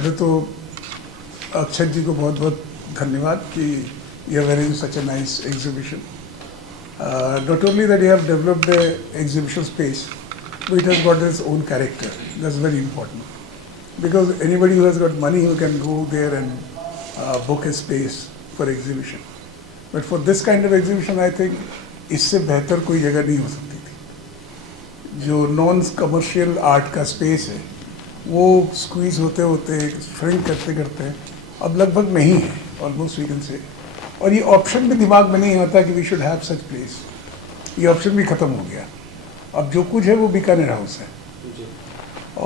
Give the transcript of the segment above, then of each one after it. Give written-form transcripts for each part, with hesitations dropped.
पहले तो अक्षत जी को बहुत बहुत धन्यवाद कि you are arrange such a nice exhibition. Not only that you have developed a exhibition space, but it has got its own character. That's very important. Because anybody who has got money who can go there and book a space for exhibition. But for this kind of exhibition, I think इससे बेहतर कोई जगह नहीं हो सकती थी. जो non commercial art का स्पेस है वो स्क्वीज होते होते श्रिंक करते करते अब लगभग नहीं है, ऑलमोस्ट वी कैन से. और ये ऑप्शन भी दिमाग में नहीं आता कि we should have such place. ये ऑप्शन भी ख़त्म हो गया. अब जो कुछ है वो बीकानेर हाउस है.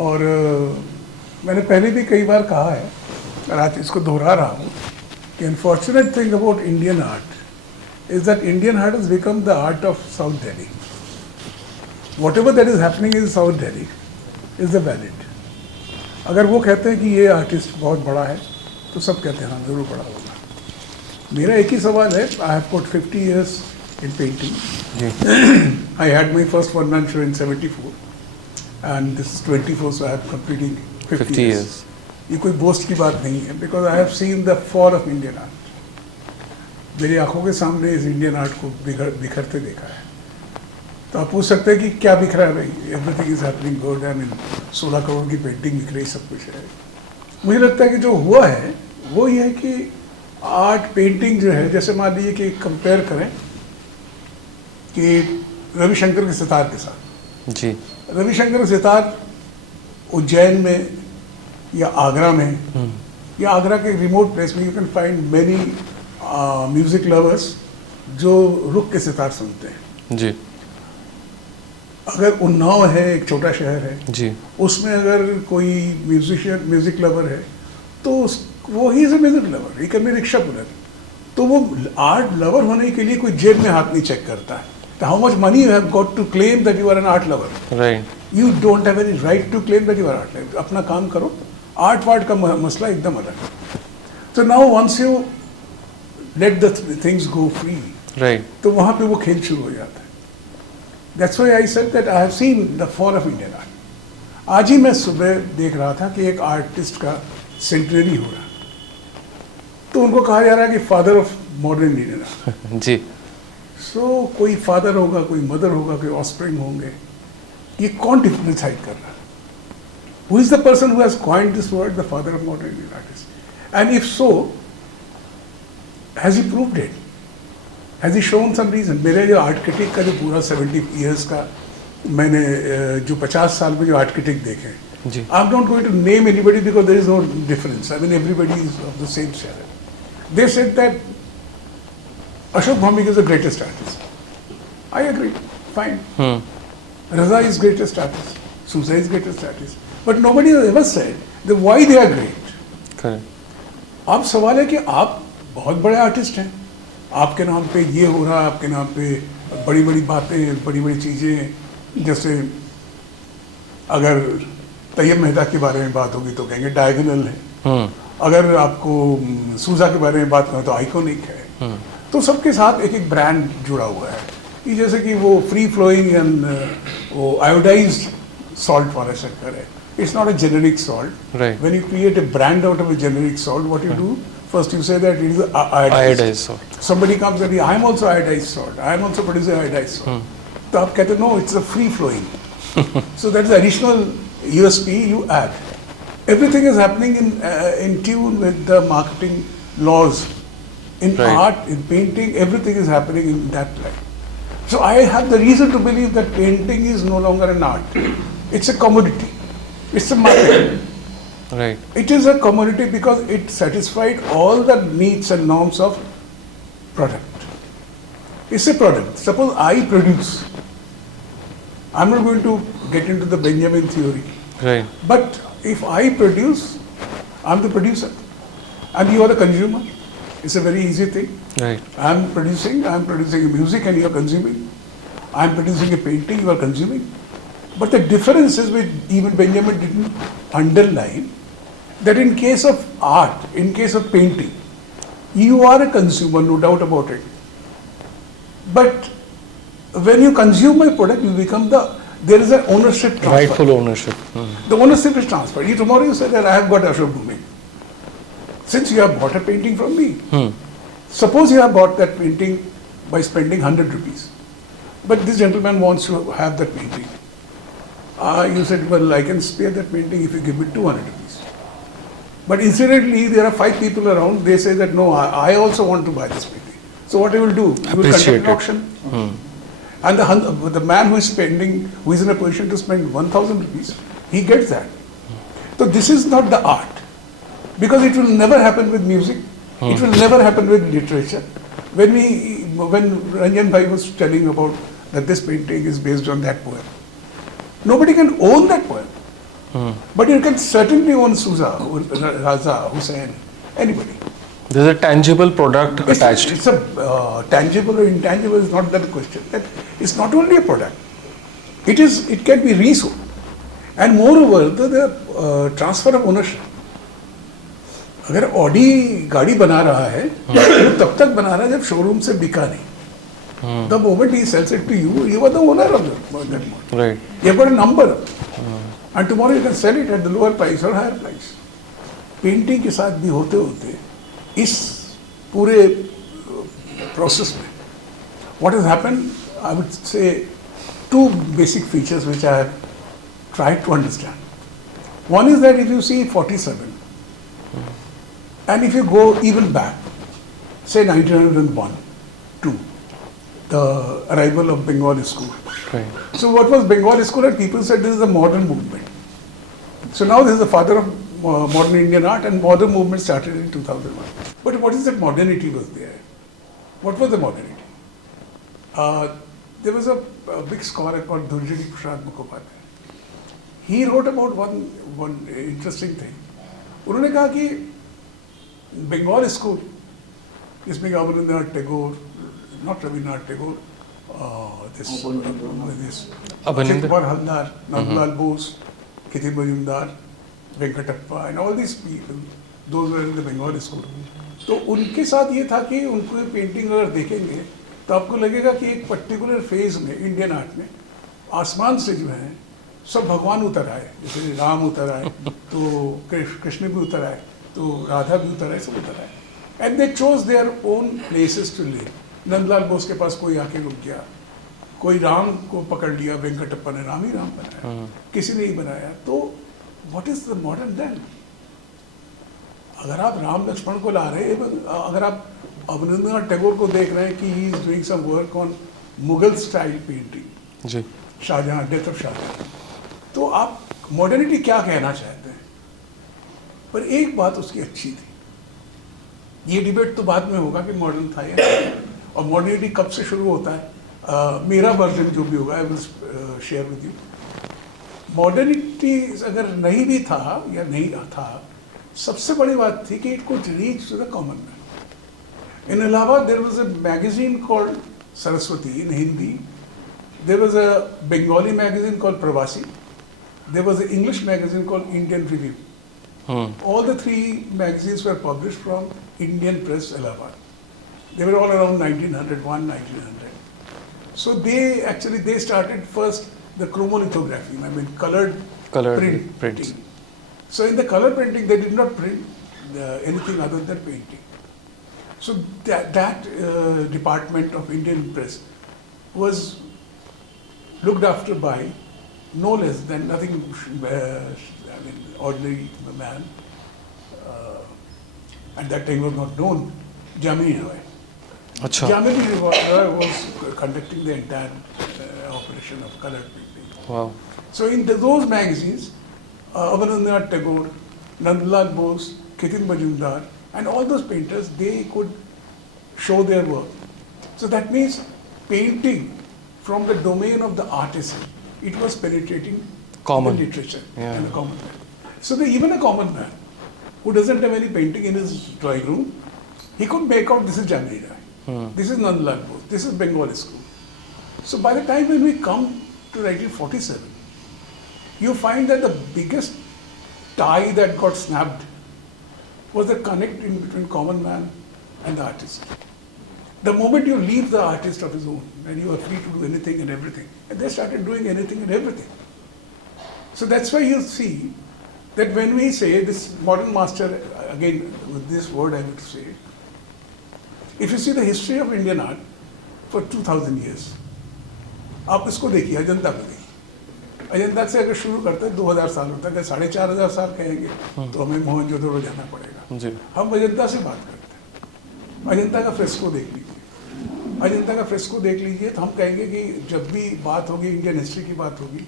और मैंने पहले भी कई बार कहा है और आज इसको दोहरा रहा हूँ कि unfortunate thing about Indian art is that Indian art has become the art of south Delhi. What ever that is happening in south Delhi is the valid. अगर वो कहते हैं कि ये आर्टिस्ट बहुत बड़ा है तो सब कहते हैं हाँ ज़रूर बड़ा होगा. मेरा एक ही सवाल है. I have put 50 years in painting. I had my first one man show in 74 and this is 24, so I have completing 50 years. ये कोई बोस्ट की बात नहीं है because I have seen the fall of Indian art. मेरी आंखों के सामने इस इंडियन आर्ट को बिखरते देखा है. तो आप पूछ सकते हैं कि क्या बिख रहा है भाई. Everything is happening good. I mean 16 crore की पेंटिंग बिख रही, सब कुछ है. मुझे लगता है कि जो हुआ है वो ये है कि आर्ट पेंटिंग जो है, जैसे मान लीजिए कि कंपेयर करें कि रविशंकर के सितार के साथ. जी. रविशंकर के सितार उज्जैन में या आगरा में या आगरा के रिमोट प्लेस में you can find many music lovers जो रुक के सितार सुनते हैं. जी. अगर उन्नाव है, एक छोटा शहर है जी, उसमें अगर कोई म्यूजिक लवर है तो वो he is a music lover. He can be rickshaw puller. तो वो आर्ट लवर होने के लिए कोई जेब में हाथ नहीं चेक करता है. तो how much money you have got to claim that you are an art lover. Right. You don't have any right to claim that you are art lover. अपना काम करो. आर्ट वार्ट का मसला एकदम अलग है. तो now once you let the things go free, right, तो वहाँ पे वो खेल शुरू हो जाता है. That's why I said that I have seen the fall of Indian art. आज ही मैं सुबह देख रहा था कि एक आर्टिस्ट का सेंचुरी हो रहा है. तो उनको कहा जा रहा है कि father of modern Indian art. जी. सो कोई फादर होगा, कोई मदर होगा, कोई ऑफस्प्रिंग होंगे. ये कौन डिफरेंशिएट कर रहा है? Who is the person who has coined this word the father of modern Indian artist? And if so, has he proved it? Has he shown some reason? मेरे जो आर्ट क्रिटिक का जो पूरा 70 years का मैंने जो 50 साल में जो आर्ट क्रिटिक देखे, I'm not going to name anybody because there is no difference. I mean, everybody is of the same channel. They said that Ashok Bhaumik is the greatest artist. I agree. Fine. Raza is greatest artist. Sousa is greatest artist. But nobody has ever said that why they are great. Correct. अब सवाल है कि आप बहुत बड़े artist हैं. आपके नाम पे ये हो रहा है, आपके नाम पे बड़ी बड़ी बातें, बड़ी बड़ी चीज़ें. जैसे अगर तैयब मेहता के बारे में बात होगी तो कहेंगे डायगोनल है. अगर आपको सूजा के बारे में बात करें तो आइकॉनिक है. तो सबके साथ एक एक ब्रांड जुड़ा हुआ है. कि जैसे कि वो फ्री फ्लोइंग एंड वो आयोडाइज्ड सॉल्ट वाला शक्कर है. It's not a generic salt. When you create a brand out of a generic salt, what you do first, you say that it is iodized salt. Somebody comes and I am also iodized salt. I am also producing iodized salt. तो आप कहते no, it's a free flowing. So that is the additional USP you add. Everything is happening in tune with the marketing laws. In art, in painting, everything is happening in that light. So I have the reason to believe that painting is no longer an art. It's a commodity. It's a market. Right. It is a commodity because it satisfied all the needs and norms of product. It's a product. Suppose I produce. I'm not going to get into the Benjamin theory. Right. But if I produce, I'm the producer. And you are the consumer. It's a very easy thing. Right. I'm producing music and you are consuming. I'm producing a painting, you are consuming. But the difference is with even Benjamin didn't underline that in case of art, in case of painting, you are a consumer, no doubt about it. But when you consume my product, you become the there is an ownership transfer. Rightful ownership. The ownership is transferred. You tomorrow you say that I have got Ashok Bhumik. Since you have bought a painting from me, suppose you have bought that painting by spending 100 rupees, but this gentleman wants to have that painting. You said, well, I can spare that painting if you give me 200 rupees. But incidentally, there are 5 people around, they say that no, I also want to buy this painting. So what he will do? He will conduct an auction. And the man who is spending, who is in a position to spend 1,000 rupees, he gets that. So this is not the art. Because it will never happen with music. It will never happen with literature. When Ranjan Bhai was telling about that this painting is based on that poem, nobody can own that poem. But you can certainly own Sousa, Raza, Hussain, anybody. There's a tangible product attached. It's a tangible or intangible is not that question. It's not only a product. It can be resold. And moreover, the transfer of ownership. अगर Audi गाड़ी बना रहा है तो तब तक बना रहा है जब शोरूम से बिका नहीं. The moment he sells it to you, you are the owner of that model. Right. You have got a number. And tomorrow you can sell it at the lower price or higher price. Painting के साथ भी होते होते इस पूरे process में what has happened, I would say 2 basic features which I have tried to understand. One is that if you see 47, and if you go even back, say 1901, to the arrival of Bengali school. Right. So what was Bengali school? And people said this is a modern movement. So now this is the father of modern Indian art, and modern movement started in 2001. But what is that modernity was there? What was the modernity? There was a big scholar called Durjani Prasad Mukhopadhyay. He wrote about one interesting thing. उन्होंने कहा कि Bengal school, जिसमें Rabindranath Tagore, not Rabindranath Tagore, this Ajit Kumar Haldar, Nandlal Bose, Kitin Majumdar, Venkatappa, and all these people, those were in the Bengal school. तो उनके साथ ये था कि उनको पेंटिंग अगर देखेंगे तो आपको लगेगा कि एक पर्टिकुलर फेज में इंडियन आर्ट में आसमान से जो है सब भगवान उतर आए. जैसे राम उतर आए तो कृष्ण भी उतर आए तो राधा भी उतर आए, सब उतर आए. And they chose their own places to live. Nandalal Bose के पास कोई आके रुक गया, कोई राम को पकड़ लिया, वेंकटप्पा ने राम ही राम बनाया, किसी ने ही बनाया. तो what is the modern then? अगर आप राम लक्ष्मण को ला रहे हैं, अगर आप रविंद्रनाथ टैगोर को देख रहे हैं कि he is doing some work on Mughal style painting, जी, शाहजहां, डेथ ऑफ शाहजहां, तो आप मॉडर्निटी क्या कहना चाहते हैं? पर एक बात उसकी अच्छी थी. ये डिबेट तो बाद में होगा कि मॉडर्न था या नहीं, और मॉडर्निटी कब से शुरू होता है. मेरा वर्जन जो भी होगा I will share with you. Modernity अगर नहीं भी था या नहीं था, सबसे बड़ी बात थी कि it could reach to the common man. In Allahabad, there was a magazine called Saraswati in Hindi. There was a Bengali magazine called Pravasi. There was an English magazine called Indian Review. All the 3 magazines were published from Indian Press, Allahabad. They were all around 1901, 1900. So they started first the chromolithography, I mean colored printing. So in the color printing, they did not print anything other than painting. So that department of Indian Press was looked after by no less than ordinary man. At that time was not known, Jamini Roy. Achha. Jamini Roy was conducting the entire operation of color printing. Wow. So in those magazines, Rabindranath Tagore, Nandlal Bose, Kitin Majumdar, and all those painters, they could show their work. So that means painting from the domain of the artist, it was penetrating Common. the literature and the common man. So even a common man who doesn't have any painting in his drawing room, he could make out this is Jamini Roy, this is Nandlal Bose, this is Bengali school. So by the time when we come to 1947, you find that the biggest tie that got snapped was the connect in between common man and the artist. The moment you leave the artist of his own, and you are free to do anything and everything, and they started doing anything and everything. So that's why you see that when we say this modern master, again with this word I have to say, if you see the history of Indian art for 2000 years, आप इसको देखिए, अजंता को देखिए. अजंता से अगर शुरू करते हैं 2000 साल होता है, 4500 साल कहेंगे तो हमें मोहनजोदड़ो जाना पड़ेगा. जी. हम अजंता से बात करते हैं. अजंता का फ्रेस्को देख लीजिए. अजंता का फ्रेस्को देख लीजिए तो हम कहेंगे कि जब भी बात होगी इंडियन हिस्ट्री की बात होगी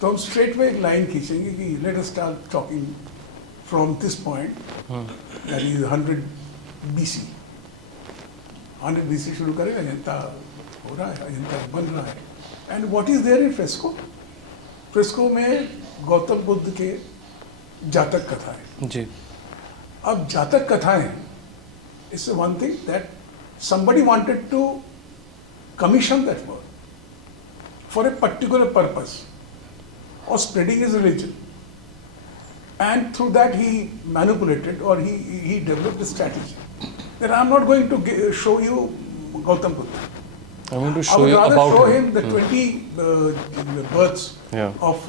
तो हम स्ट्रेट में एक लाइन खींचेंगे कि let us start talking from this point, that is 100 BC. 100 BC शुरू करें, अजंता हो रहा है, अजंता बन रहा है. And what is there in fresco? Fresco में गौतम बुद्ध के जातक कथाएं. जी. अब जातक कथाएं, it's one thing that somebody wanted to commission that work for a particular purpose or spreading his religion, and through that he manipulated or he developed a strategy that I'm not going to show you Gautam Buddha. I want to I show would you rather about show him. him the 20 births Yeah. of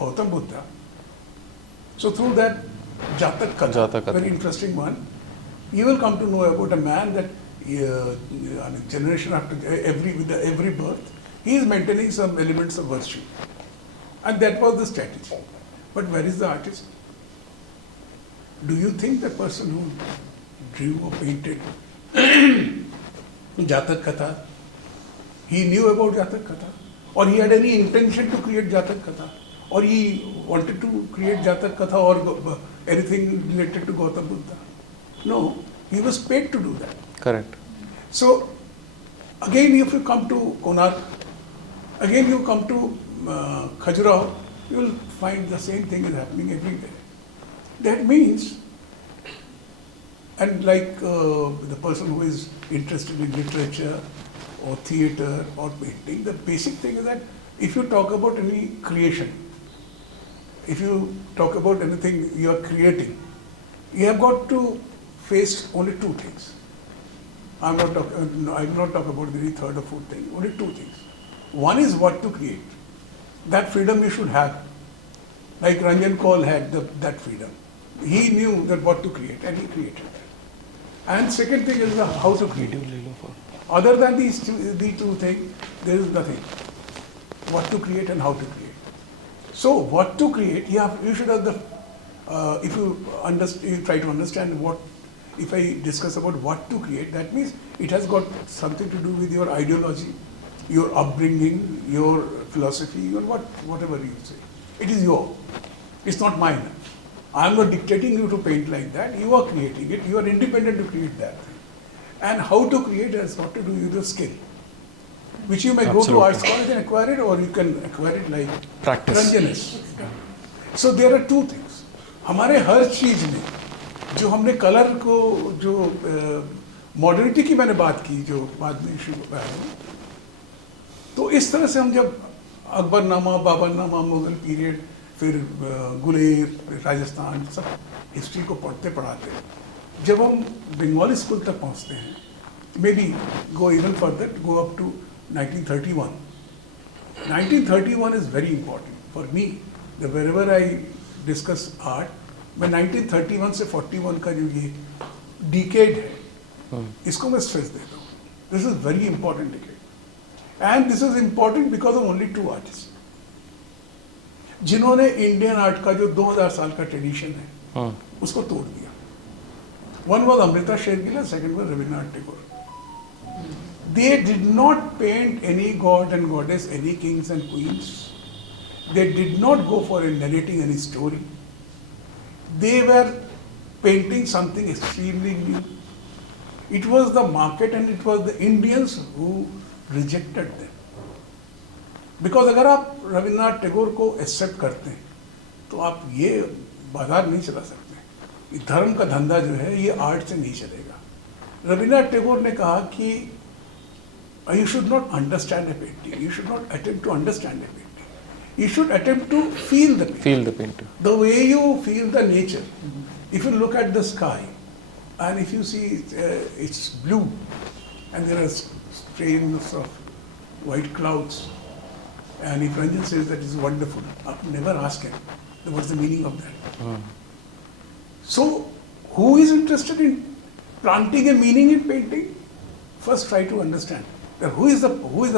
Gautam Buddha. So through that Jatak Katha, Jatak Katha. very interesting one, you will come to know about a man that generation after with every birth, he is maintaining some elements of virtue. And that was the strategy. But where is the artist? Do you think the person who drew or painted Jatak Katha, he knew about Jatak Katha? Or he had any intention to create Jatak Katha? Or he wanted to create Jatak Katha or anything related to Gautam Buddha? No, he was paid to do that. Correct. So, again if you come to Konark, again you come to Khajuraho, you will find the same thing is happening everywhere. That means, and like the person who is interested in literature or theatre or painting, the basic thing is that if you talk about any creation, if you talk about anything you are creating, you have got to face only two things. I will not talk about the third or fourth thing, only two things. One is what to create. That freedom you should have. Like Ranjan Kaul had that freedom. He knew that what to create and he created that. And second thing is the how to create. Other than the two things, there is nothing. What to create and how to create. So what to create, you should have the, if you try to understand what, if I discuss about what to create, that means it has got something to do with your ideology, your upbringing, your philosophy, or whatever you say. It is your. It's not mine. I am not dictating you to paint like that. You are creating it. You are independent to create that thing. And how to create has got to do with your skill, which you may go to arts college and acquire it, or you can acquire it like practice. Ranjaness. So there are two things. हमारे हर चीज में जो हमने colour को जो modernity की मैंने बात की जो बाद में इशू आया, तो इस तरह से हम जब अकबरनामा, बाबरनामा, मुगल पीरियड, फिर गुलेर, राजस्थान, सब हिस्ट्री को पढ़ते पढ़ाते, जब हम बंगाली स्कूल तक पहुंचते हैं, may be go even further, go up to 1931. 1931 is very important for me. Wherever I discuss art, मैं 1931 से 41 का जो ये decade है, इसको मैं stress देता हूँ. This is very important decade. And this is important because of only two artists. जिन्होंने इंडियन आर्ट का जो 2000 साल का ट्रेडिशन है, उसको तोड़ दिया. One was Amrita Shergill, second was Rabindranath Tagore. They did not paint any god and goddess, any kings and queens. They did not go for narrating any story. They were painting something extremely new. It was the market and it was the Indians who rejected them. Because अगर आप रविन्द्रनाथ टैगोर को accept करते हैं, तो आप ये बाजार नहीं चला सकते. धर्म का धंधा जो है ये आर्ट से नहीं चलेगा. रविन्द्रनाथ टैगोर ने कहा कि you should not understand a painting. You should not attempt to understand a painting. You should attempt to feel the painting. Feel the painting. The way you feel the nature. If you look at the sky and if you see it's blue, and there are streams of white clouds. And if Ranjan says that is wonderful, never ask him what's the meaning of that. So, who is interested in planting a meaning in painting? First, try to understand that who is the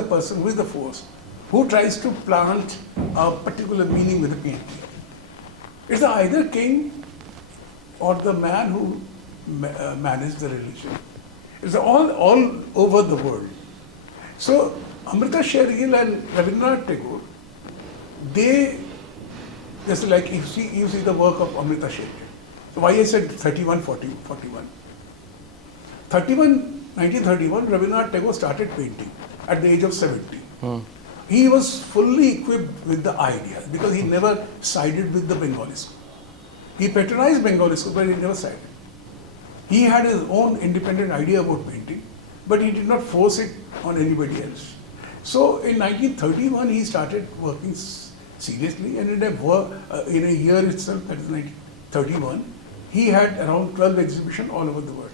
person, who is the force, who tries to plant a particular meaning with a painting. It's either king or the man who managed the religion. It's all over the world. So, Amrita Shergill and Rabindranath Tagore, they, just like you see the work of Amrita Shergill. So why I said 31, 40, 41. 1931, Rabindranath Tagore started painting at the age of 70. He was fully equipped with the ideas because he never sided with the Bengali school. He patronized Bengali school, but he never sided. He had his own independent idea about painting, but he did not force it on anybody else. So in 1931, he started working seriously, and in a year itself, that is 1931, he had around 12 exhibitions all over the world.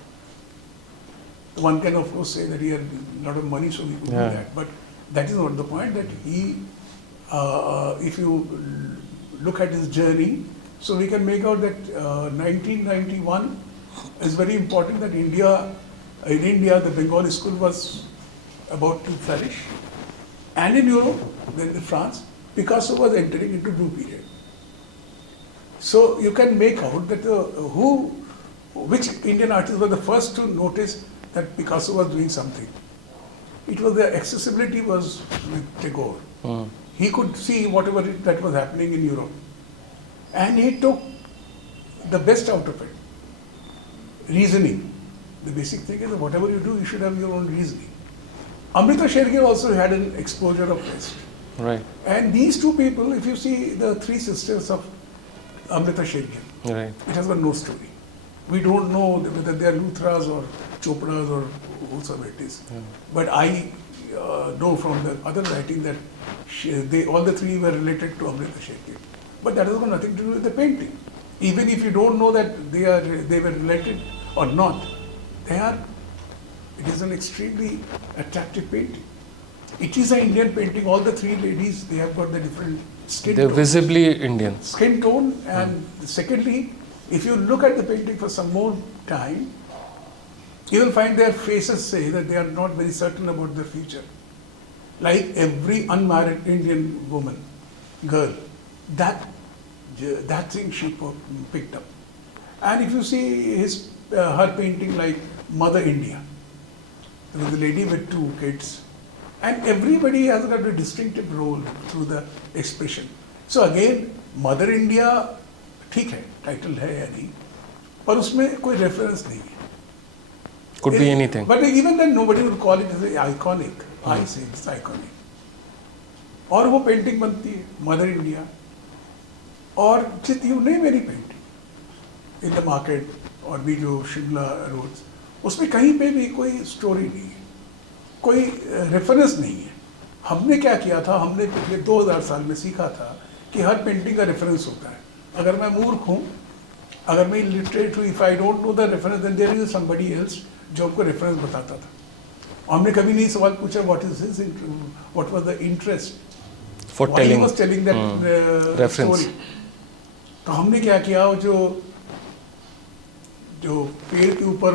One can of course say that he had a lot of money, so he could do that, but that is not the point. That he, if you look at his journey, so we can make out that 1991 is very important. That in India, the Bengali school was about to flourish, and in Europe, then in France, Picasso was entering into blue period. So you can make out that which Indian artists were the first to notice that Picasso was doing something. It was the accessibility was with Tagore. He could see whatever that was happening in Europe, and he took the best out of it. Reasoning. The basic thing is that whatever you do, you should have your own reasoning. Amrita Shergill also had an exposure of West. Right. And these two people, if you see the three sisters of Amrita Shergill, Right. it has got no story. We don't know whether they are Luthras or Chopras or whosoever it is. But I know from the other writing that all the three were related to Amrita Shergill. But that has got nothing to do with the painting. Even if you don't know that they were related or not, it is an extremely attractive painting. It is an Indian painting. All the three ladies, they have got the different skin They're tone. visibly Indian. Skin tone, and secondly, if you look at the painting for some more time, you will find their faces say that they are not very certain about their future. Like every unmarried Indian woman, girl, that thing she picked up. And if you see her painting like Mother India, there was a lady with two kids, and everybody has got a distinctive role through the expression. So again, Mother India, ठीक है, title है या नहीं, पर उसमें कोई reference नहीं है. Could be anything. But even then, nobody would call it as iconic. I say it's iconic. और वो पेंटिंग बनती है, Mother India. और जित you name any painting in the market और भी जो शिमला रोड्स, उसमें कहीं पे भी कोई स्टोरी नहीं है, कोई रेफरेंस नहीं है. हमने क्या किया था, हमने पिछले 2000 साल में सीखा था कि हर पेंटिंग का रेफरेंस होता है. अगर मैं मूर्ख हूँ, अगर मैं इलिटरेट हूँ, if I don't know the reference, then there is somebody else जो आपको रेफरेंस बताता था. हमने कभी नहीं सवाल पूछा what was the interest For why he telling was telling that reference. story. तो हमने क्या किया, जो पेड़ के ऊपर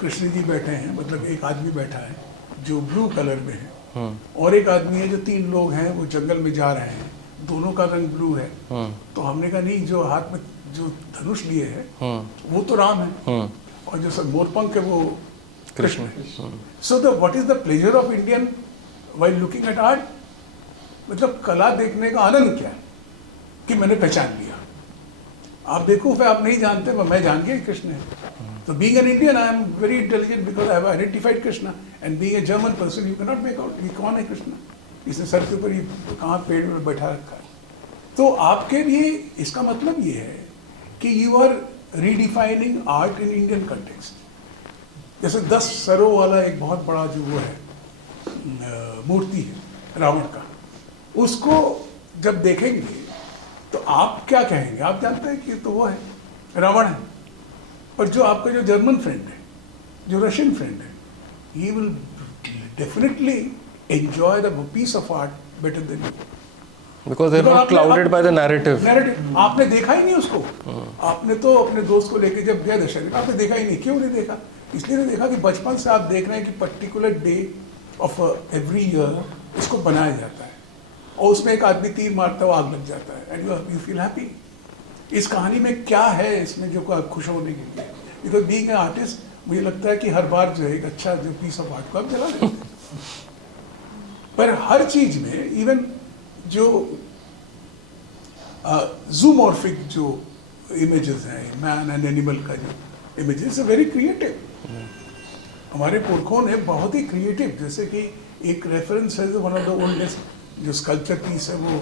कृष्ण जी बैठे हैं, मतलब एक आदमी बैठा है जो ब्लू कलर में है, और एक आदमी है जो 3 लोग हैं वो जंगल में जा रहे हैं, दोनों का रंग ब्लू है. तो हमने कहा नहीं, जो हाथ में जो धनुष लिए है वो तो राम है, और जो मोरपंख है वो कृष्ण है. So what is the pleasure of Indian while looking at art, मतलब कला देखने का आनंद क्या है कि मैंने पहचान लिया. आप बेवकूफ है, आप नहीं जानते, मैं जान गया कृष्ण है. तो being an Indian I am very intelligent because I have identified Krishna, and being a German person you can not make out ये कौन है कृष्णा. इसने सर के ऊपर ये कहाँ पेड़ में बैठा रखा है. तो आपके लिए इसका मतलब ये है कि you are redefining art in Indian context. जैसे 10 सरों वाला एक बहुत बड़ा जो वो है मूर्ति है रावण का, उसको जब देखेंगे तो आप क्या कहेंगे, आप जानते हैं कि तो वो है रावण है. और जो आपका जो जर्मन फ्रेंड है, जो रशियन फ्रेंड है, he will definitely enjoy the piece of art better than you. Because they're Because not आपने- clouded by the narrative. Narrative, आपने देखा ही नहीं उसको. आपने तो अपने दोस्त को लेके जब गए दशहरे में, आपने देखा ही नहीं. क्यों नहीं देखा? इसलिए नहीं देखा कि बचपन से आप देख रहे हैं कि particular day of every year इसको बनाया जाता है और उसमें एक आदमी तीर मारता है, वो आग लग जाता है, एंड यू फील हैप्पी. इस कहानी में क्या है इसमें जो को खुश होने के लिए? बिकॉज बीइंग एन आर्टिस्ट मुझे लगता है कि हर बार जो है एक अच्छा जो पीस ऑफ आर्ट को आप जला देते हैं. पर हर चीज में इवन जो जूमॉर्फिक जो इमेजेस हैं मैन एंड एनिमल का जो इमेजेस वेरी क्रिएटिव. हमारे पुरखों ने बहुत ही क्रिएटिव, जैसे कि एक रेफरेंस है वन ऑफ द ओल्डेस्ट जो स्कल्पचर पीस है वो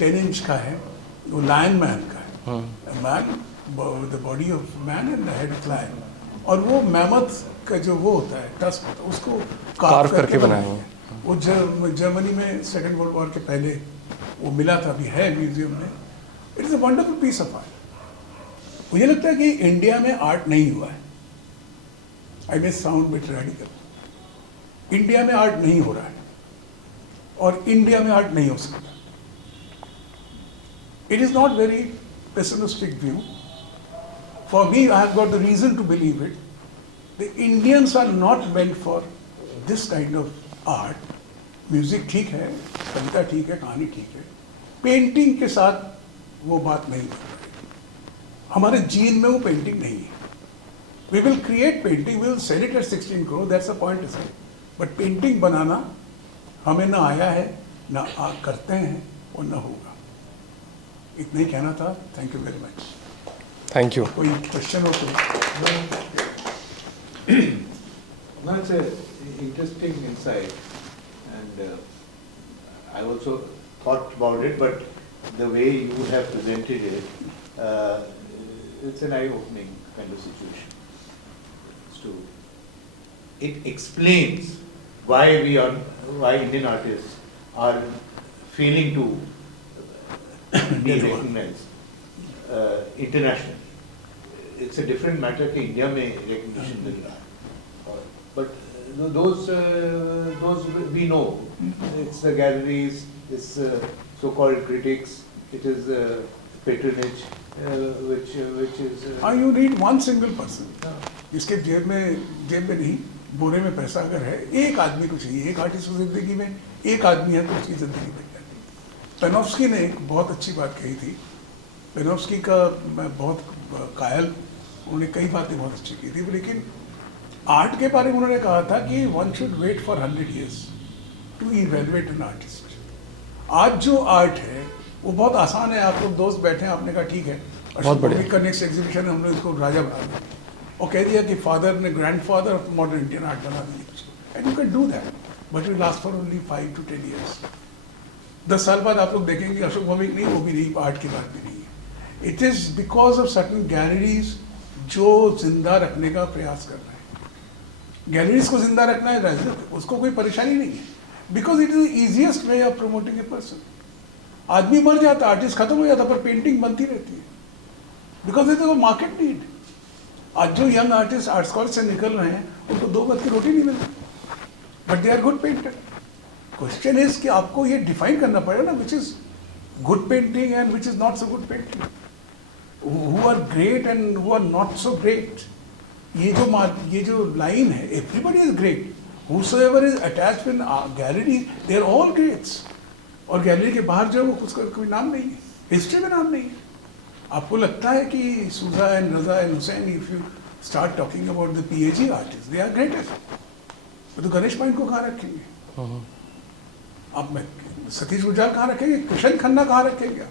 10 इंच का है, वो लायन मैन का है. Man the body of man and the head of lion, और वो मैमथ का जो वो होता है टस्क होता है उसको कार्व करके बनाए हैं. वो जर्मनी में सेकेंड वर्ल्ड वॉर के पहले वो मिला था, अभी है म्यूजियम में. It is a wonderful piece of art. मुझे लगता है कि इंडिया में आर्ट नहीं हुआ है. I may sound bit radical. India में आर्ट नहीं हो रहा है और इंडिया में आर्ट नहीं हो सकता. It is not very pessimistic view. For me, I have got the reason to believe it. The Indians are not meant for this kind of art. Music ठीक है, कविता ठीक है, कहानी ठीक है, पेंटिंग के साथ वो बात नहीं कर रही. हमारे जीन में वो पेंटिंग नहीं है. We will create painting, we will sell it at 16 crore, that's a point is it. But painting बनाना हमें ना आया है, ना करते हैं और ना होगा. इतना ही कहना था. Thank you very much. Thank you. कोई क्वेश्चन हो तो? No, it's a interesting insight, and I also thought about it, but the way you have presented it, it's an eye-opening kind of situation. It explains why Indian artists are failing to be recognized internationally. It's a different matter कि India में recognition मिल रहा है, but those we know. It's the galleries, it's so-called critics, it is patronage, which is. You need one single person. जिसके जेब में नहीं, बोरे में पैसा अगर है, एक आदमी को चाहिए. एक आर्टिस्ट की जिंदगी में एक आदमी है तो उसकी जिंदगी बन जाती है. पेनोफ्स्की ने एक बहुत अच्छी बात कही थी. पेनोफ्स्की का मैं बहुत कायल, उन्होंने कई बातें बहुत अच्छी की थी, लेकिन आर्ट के बारे में उन्होंने कहा था कि one should wait for 100 years to evaluate an artist. आज जो आर्ट है वो बहुत आसान है. आप लोग दोस्त बैठे हैं, आपने कहा ठीक है, बहुत बढ़िया का नेक्स्ट एग्जीबिशन है, हमने इसको राजा बना दिया और कह दिया कि फादर ने grandfather of modern Indian art बना दिया. And you can do that, but will last for only 5 to 10 years. 10 साल बाद आप लोग देखेंगे अशोक भौमिक नहीं, वो भी नहीं, आर्ट की बात भी नहीं है. It is because of certain galleries जो जिंदा रखने का प्रयास कर रहे हैं. गैलरीज को जिंदा रखना है, उसको कोई परेशानी नहीं है, because it is the easiest way of promoting a person. आदमी मर जाता, आर्टिस्ट खत्म हो जाता, पर पेंटिंग बनती रहती है, because it is a market need. आज जो यंग आर्टिस्ट आर्ट्स कॉलेज से निकल रहे हैं उनको 2 वक्त की रोटी नहीं मिलती, but they are good painter. Question is कि आपको ये डिफाइन करना पड़ेगा ना, which is good painting and which is not so good painting, who are great and who are not so great. ये जो लाइन है, everybody is great, whosoever is attached in gallery, they are all greats. और gallery के बाहर जो है वो उसका कोई नाम नहीं है, हिस्ट्री में नाम नहीं है. आपको लगता है कि Souza and Raza and Husain, if you start talking about the PhD artist, they are greatest. तो गणेश पाइन को कहाँ रखेंगे आप? में सतीश गुजराल कहाँ रखेंगे? कृष्ण खन्ना कहाँ रखेंगे?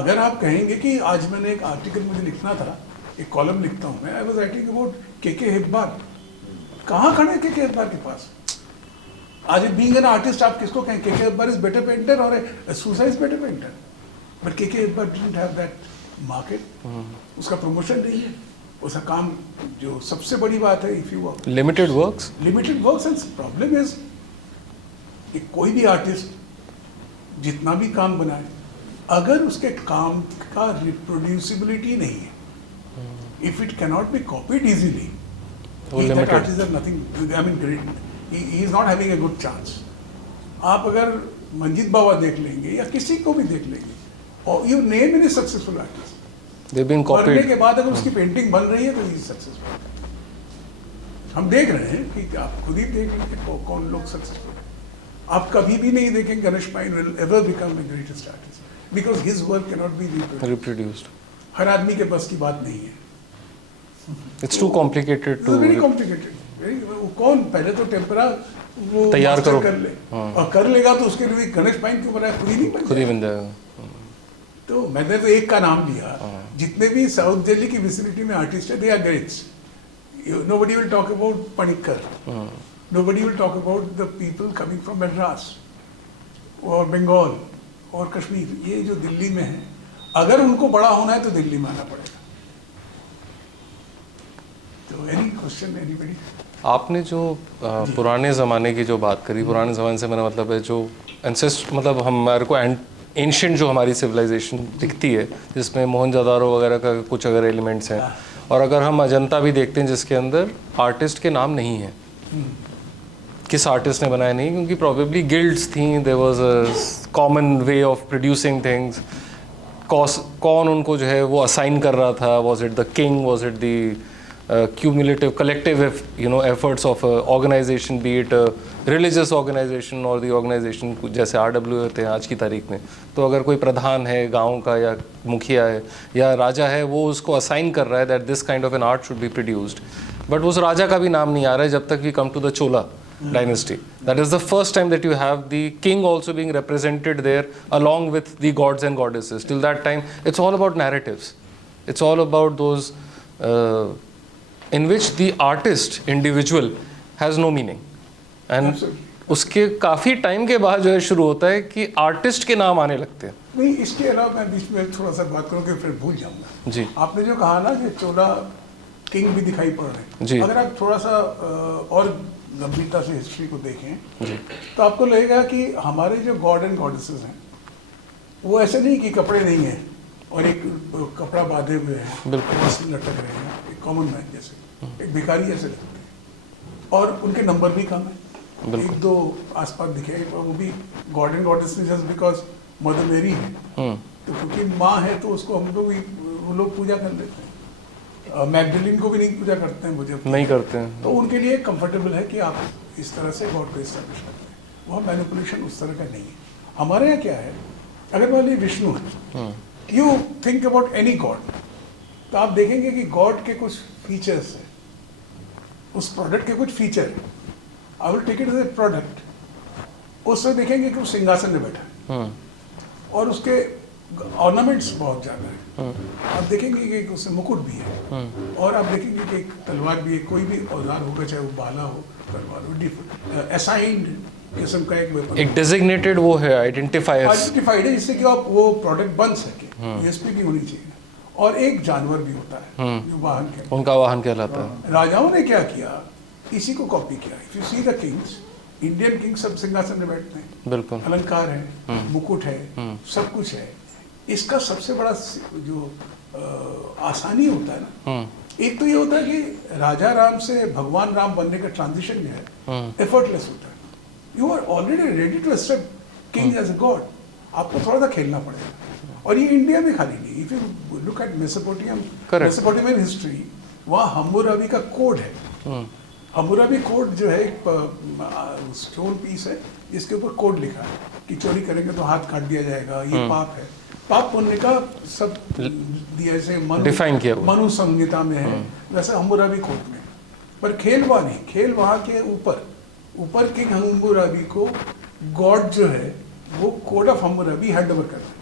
अगर आप कहेंगे कि आज मैंने एक आर्टिकल मुझे लिखना था, एक कॉलम लिखता हूँ मैं, आई वॉज राइटिंग अबाउट के हिब्बार. कहाँ खड़े के हिब्बार के पास? आज बीइंग एन आर्टिस्ट आप किसको कहें? के हिब्बार इज बेटर पेंटर और सूजा इज बेटर पेंटर, बट के हिब्बार डिडंट हैव दैट मार्केट. उसका प्रमोशन नहीं है, उसका काम. जो सबसे बड़ी बात है, if you limited works and problem is कि कोई भी आर्टिस्ट जितना भी काम बनाए, अगर उसके काम का रिप्रोड्यूसिबिलिटी नहीं है, if it cannot be copied easily, वो That limited. artists are nothing, I mean, great. He is not having a good chance. आप अगर मंजीत बाबा देख लेंगे या किसी को भी देख लेंगे, और you name any successful artist, They've been मरने copied. के बाद अगर उसकी पेंटिंग बन रही है तो ही सक्सेसफुल। हम देख रहे हैं कि आप खुद ही देख लीजिए कौन लोग सक्सेसफुल है। आप कभी भी नहीं देखेंगे Ganesh pine will ever become the greatest artist because his work can not B reproduced. Reproduced. हर आदमी के बस की बात नहीं है। It's too complicated to. Very complicated. कौन पहले तो टेम्परा वो तैयार master करो। कर ले, हाँ। और कर लेगा तो उसके लिए गणेश पाइन क्यों बनाया, खुद ही नहीं बन खुद ही जाएगा। बन जाएगा। तो मैंने तो एक का नाम लिया, जितने भी साउथ दिल्ली की विसिनिटी में आर्टिस्ट है they are greats. Nobody will talk about Panikkar, nobody will talk about the people coming from Madras और बंगाल और कश्मीर, ये जो दिल्ली में है, अगर उनको बड़ा होना है तो दिल्ली में आना पड़ेगा। तो एनी क्वेश्चन एनीबडी? आपने जो पुराने ज़माने की जो बात करी, पुराने ज़माने से मेरा मतलब है जो एंसेस्ट, मतलब हमारे को एंशियंट जो हमारी सिविलाइजेशन दिखती है जिसमें मोहनजोदारो वगैरह का कुछ अगर एलिमेंट्स हैं, और अगर हम अजंता भी देखते हैं जिसके अंदर आर्टिस्ट के नाम नहीं है, किस आर्टिस्ट ने बनाया नहीं, क्योंकि प्रॉबेबली गिल्ड्स थी, there was a common way of producing things. कौन उनको जो है वो असाइन कर रहा था, was it the king, was it the cumulative collective efforts of a organization, be it a religious organization or the organization जैसे RW होते हैं आज की तारीख में। तो अगर कोई प्रधान है गांव का या मुखिया है या राजा है, वो उसको असाइन कर रहा है that this kind of an art should be produced, but उस राजा का भी नाम नहीं आ रहा है जब तक we come to the Chola dynasty. That is the first time that you have the king also being represented there along with the gods and goddesses. Till that time it's all about narratives, it's all about those in which the artist individual has no meaning, and उसके काफ़ी time के बाद जो है शुरू होता है कि आर्टिस्ट के नाम आने लगते हैं। नहीं, इसके अलावा मैं बीच में थोड़ा सा बात करूँगी फिर भूल जाऊँगा। जी। आपने जो कहा ना कि चोला किंग भी दिखाई पड़ रहे जी। हैं, अगर आप थोड़ा सा और गंभीरता से हिस्ट्री को देखें जी। तो आपको लगेगा कि हमारे जो गॉड एंड गॉडेसेस हैं वो ऐसे नहीं कि कपड़े नहीं हैं और एक कपड़ा बांधे हुए हैं, बिल्कुल। बस लटक रहे हैं, एक कॉमन मैन जैसे, एक भिखारी ऐसे लगते हैं, और उनके नंबर भी कम है, बिल्कुल। एक दो आसपास दिखे, और वो भी God and goddess just because mother मेरी है, तो क्योंकि माँ है तो उसको हम लोग वो लोग पूजा कर लेते हैं। मैगडलिन को भी नहीं पूजा करते हैं, मुझे नहीं करते हैं। तो उनके लिए कंफर्टेबल है कि आप इस तरह से गॉड को इस्टेब्लिश करते हैं, वह मैनिपुलेशन उस तरह का नहीं है। हमारे यहाँ क्या है, अगर मान लीजिए विष्णु है, you think about any God, तो आप देखेंगे कि गॉड के कुछ फीचर्स हैं, उस प्रोडक्ट के कुछ फीचर हैं, I will take it as a product, उसमें देखेंगे कि वो सिंहासन में बैठा है और उसके ऑर्नामेंट्स बहुत ज़्यादा है, आप देखेंगे कि उसमें मुकुट भी है, और आप देखेंगे कि एक तलवार भी है, कोई भी औजार होगा, चाहे वो बाला हो, तलवार हो, असाइंड किस्म का एक वेपन, एक डेजिग्नेटेड वो है आइडेंटिफायर, आइडेंटिफाइड है, जिससे कि आप वो प्रोडक्ट बन सके, यूएसपी भी होनी चाहिए। और एक जानवर भी होता है जो वाहन के, उनका वाहन कहलाता है। राजाओं ने क्या किया, इसी को कॉपी किया। If you see the Kings, Indian Kings सब सिंहासन में बैठते हैं, बिल्कुल। अलंकार है, मुकुट है, सब कुछ है। इसका सबसे बड़ा जो आसानी होता है ना, एक तो ये होता है कि राजा राम से भगवान राम बनने का ट्रांजिशन जो है एफर्टलेस होता है। You are already ready to accept king as a god, आपको थोड़ा सा खेलना पड़ेगा। और ये इंडिया में खाली नहीं, if you look at Mesopotamian history, वहाँ हम्मुराबी का कोड है। हम्मुराबी कोड जो है एक स्टोन पीस है जिसके ऊपर कोड लिखा है कि चोरी करेंगे तो हाथ काट दिया जाएगा, ये पाप है। पाप पुण्य का सब दिया, जैसे डिफाइन किया हुआ मनु संहिता में है, वैसे हम्मुराबी कोड में। पर खेल वहाँ नहीं, खेल वहाँ के ऊपर किंग हम्मुराबी को गॉड जो है वो code of Hammurabi hand over करता है,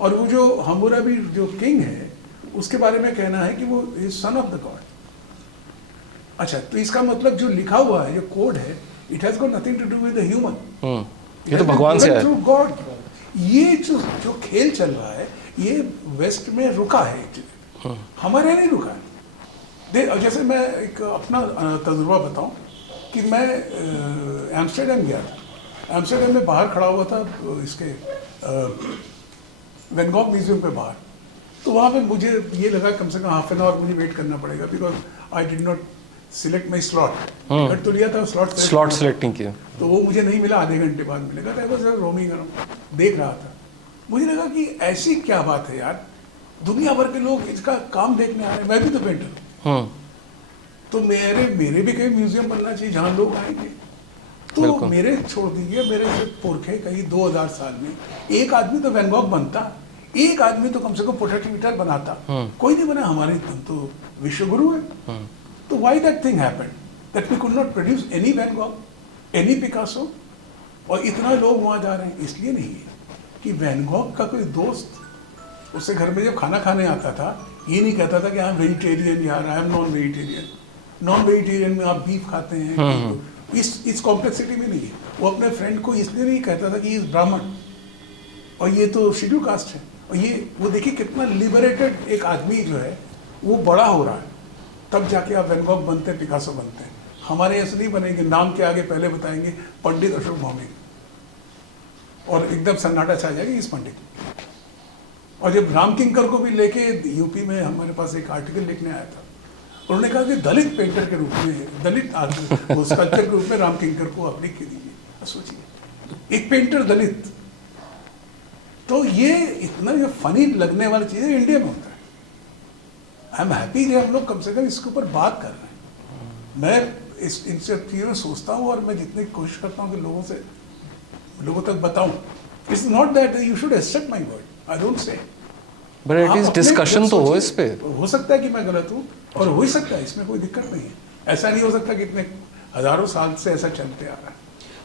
और वो जो हम्मुराबी जो किंग है उसके बारे में कहना है कि वो is son of the God. अच्छा, तो इसका मतलब जो लिखा हुआ है, जो कोड है, it has got nothing to do with the human, ये तो भगवान से है। Through god. ये जो खेल चल रहा है ये वेस्ट में रुका है एक्चुअली, हमारे यहाँ नहीं रुका है। जैसे मैं एक अपना तजुर्बा बताऊं कि मैं एम्स्टर्डम गया था। एम्स्टर्डम में बाहर खड़ा हुआ था इसके वैन गॉग म्यूजियम पे बाहर, तो वहाँ पे मुझे ये लगा कम से कम हाफ एन आवर मुझे वेट करना पड़ेगा, because I did not select my slot, ticket तो लिया था, स्लॉट सेलेक्ट नहीं किया। तो वो मुझे नहीं मिला, आधे घंटे बाद मिलेगा। तो बस रोमिंग देख रहा था, मुझे लगा कि ऐसी क्या बात है यार, दुनिया भर के लोग इसका काम देखने आ रहे हैं। मैं भी तो पेंटर हूँ, तो मेरे भी कहीं म्यूजियम बनना चाहिए जहाँ लोग आएंगे। तो मेरे छोड़ दीजिए, मेरे से पुरखे कहीं 2000 साल में एक आदमी तो वैन गॉग बनता, एक आदमी तो कम से कम पोर्ट्रेट बनाता, कोई नहीं बना। हमारे तुम तो विश्व गुरु है। तो why that thing happened that we could not produce any Van Gogh, any Picasso, और इतना लोग वहाँ जा रहे हैं। इसलिए नहीं है कि वैन गॉग का कोई दोस्त उससे घर में जब खाना खाने आता था, ये नहीं कहता था कि आई एम वेजिटेरियन यार, I am non vegetarian. Non vegetarian में आप बीफ खाते हैं, इस कॉम्प्लेक्सिटी में नहीं है। वो अपने फ्रेंड को इसलिए नहीं कहता था कि इस ब्राह्मण और ये तो शेड्यूल कास्ट है। और ये वो देखिए कितना लिबरेटेड एक आदमी जो है वो बड़ा हो रहा है, तब जाके आप वैन गॉग बनते हैं, पिकासो बनते हैं। हमारे ऐसे नहीं बनेंगे, नाम के आगे पहले बताएंगे पंडित अशोक भौमिक, और एकदम सन्नाटा छा जाएगा इस पंडित। और जब राम किंकर को भी लेके यूपी में हमारे पास एक आर्टिकल लिखने आया था, उन्होंने कहा कि दलित पेंटर के रूप में, दलित स्कल्पचर के रूप में राम किंकर को आप लिख के दीजिए। सोचिए एक पेंटर दलित, तो ये इतना जो फनी लगने वाली चीज़ है इंडिया में होता है। आई एम हैप्पी कि हम लोग कम से कम इसके ऊपर बात कर रहे हैं। मैं इन सब चीज़ों में सोचता हूँ, और मैं जितनी कोशिश करता हूँ कि लोगों तक बताऊँ। It's not that you should accept my word, I don't say, but at least discussion तो हो इस पे। हो सकता है कि मैं गलत हूँ, और हो ही सकता है, इसमें कोई दिक्कत नहीं है। ऐसा नहीं हो सकता कि इतने हजारों साल से ऐसा चलते आ रहा है।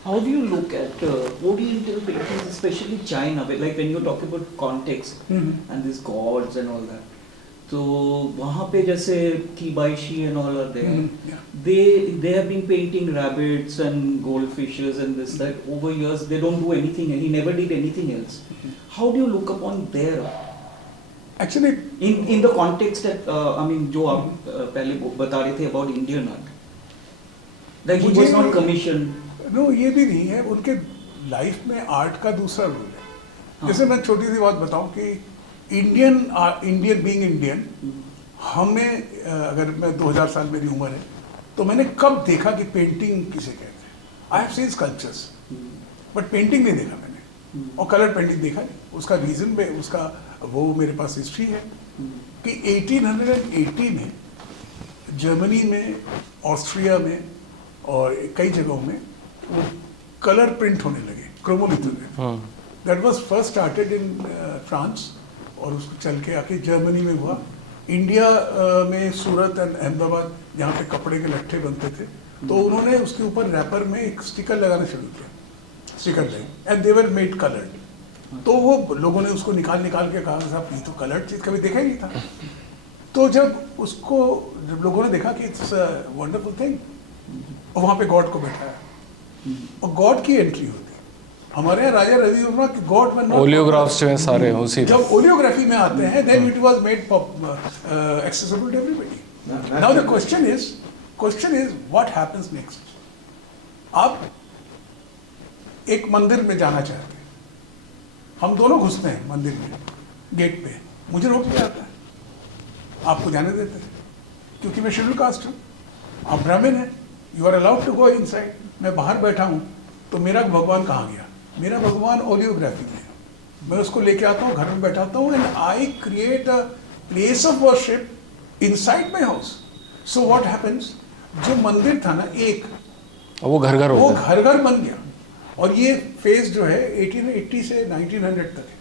How do you look at Oriental paintings, especially China, like when you talk about context and these gods and all that? तो वहाँ पे जैसे Kibaishi and all are there. Yeah. They have been painting rabbits and goldfishes and this that over years. They don't do anything. He never did anything else. How do you look upon their Actually, in the context that I mean जो आप पहले बता रहे थे about Indian art, like he was not commissioned. No ये भी नहीं है, उनके लाइफ में आर्ट का दूसरा रोल है। जैसे मैं छोटी सी बात बताऊं कि इंडियन बीइंग इंडियन, हमें अगर मैं 2000 साल मेरी उम्र है, तो मैंने कब देखा कि पेंटिंग किसे कहते हैं। आई have scene sculptures, but painting नहीं देखा मैंने, और कलर पेंटिंग देखा नहीं। उसका रीज़न में उसका वो मेरे पास हिस्ट्री है कि 1880 में जर्मनी में, ऑस्ट्रिया में और कई जगहों में वो कलर प्रिंट होने लगे, chromolithography. That was first started in France, और उसको चल के आके जर्मनी में हुआ। इंडिया में सूरत एंड अहमदाबाद, जहाँ पे कपड़े के लट्ठे बनते थे, तो उन्होंने उसके ऊपर रैपर में एक स्टिकर लगाना शुरू किया, sticker line, and they were made coloured. तो वो लोगों ने उसको निकाल के कहा साहब ये तो कलर्ड चीज़ कभी देखा ही नहीं था। तो जब लोगों ने देखा कि इट्स वंडरफुल थिंग, और वहाँ पे गॉड को बैठाया, और गॉड की एंट्री होती। हमारे यहाँ राजा रवि वर्मा की गॉड में ओलियोग्राफ्स जो हैं सारे उसी, जब ओलियोग्राफी में आते हैं, then it was made accessible to everybody. Now the question is what happens next. आप एक मंदिर में जाना चाहते हैं, हम दोनों घुसते हैं मंदिर में, गेट पे मुझे रोक लिया जाता है, आपको जाने देते थे क्योंकि मैं शेड्यूल कास्ट हूँ, आप ब्राह्मण हैं, you are allowed to go inside. मैं बाहर बैठा हूँ, तो मेरा भगवान कहाँ गया? मेरा भगवान ओलियोग्राफी में है। मैं उसको लेके आता हूँ, घर में बैठाता हूँ, and I create a place of worship inside my house. So what happens, जो मंदिर था ना एक, वो घर घर बन गया। और ये फेज जो है 1880 से 1900 तक है,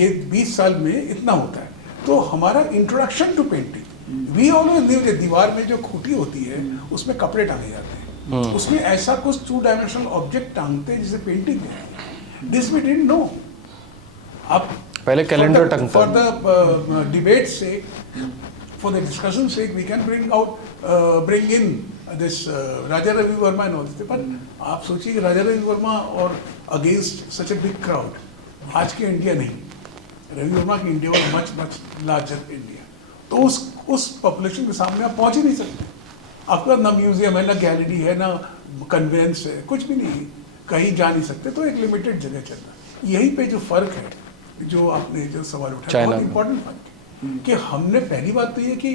ये 20 साल में इतना होता है। तो हमारा introduction to painting, we always knew कि दीवार में जो खूंटी होती है उसमें कपड़े टांगे जाते हैं, उसमें ऐसा कुछ 2 डायमेंशनल ऑब्जेक्ट टांगते हैं जिसे पेंटिंग है। This we didn't know. आप पहले कैलेंडर टांगते, फॉर द डिबेट से, फॉर द डिस्कशन से, we can bring in this Raja Ravi Varma and all this. पर आप सोचिए कि राजा रवि वर्मा और against such a big crowd, आज के इंडिया नहीं, रवि वर्मा की India was much much larger India. तो उस पॉपुलेशन के सामने आप पहुंच ही नहीं सकते। आपके पास ना म्यूजियम है, ना गैलरी है, ना कन्वेंस है, कुछ भी नहीं, कहीं जा नहीं सकते। तो एक लिमिटेड जगह चल रहा है। यहीं पे जो फ़र्क है, जो आपने जो सवाल उठाया, बहुत इंपॉर्टेंट फ़र्क है कि हमने, पहली बात तो ये कि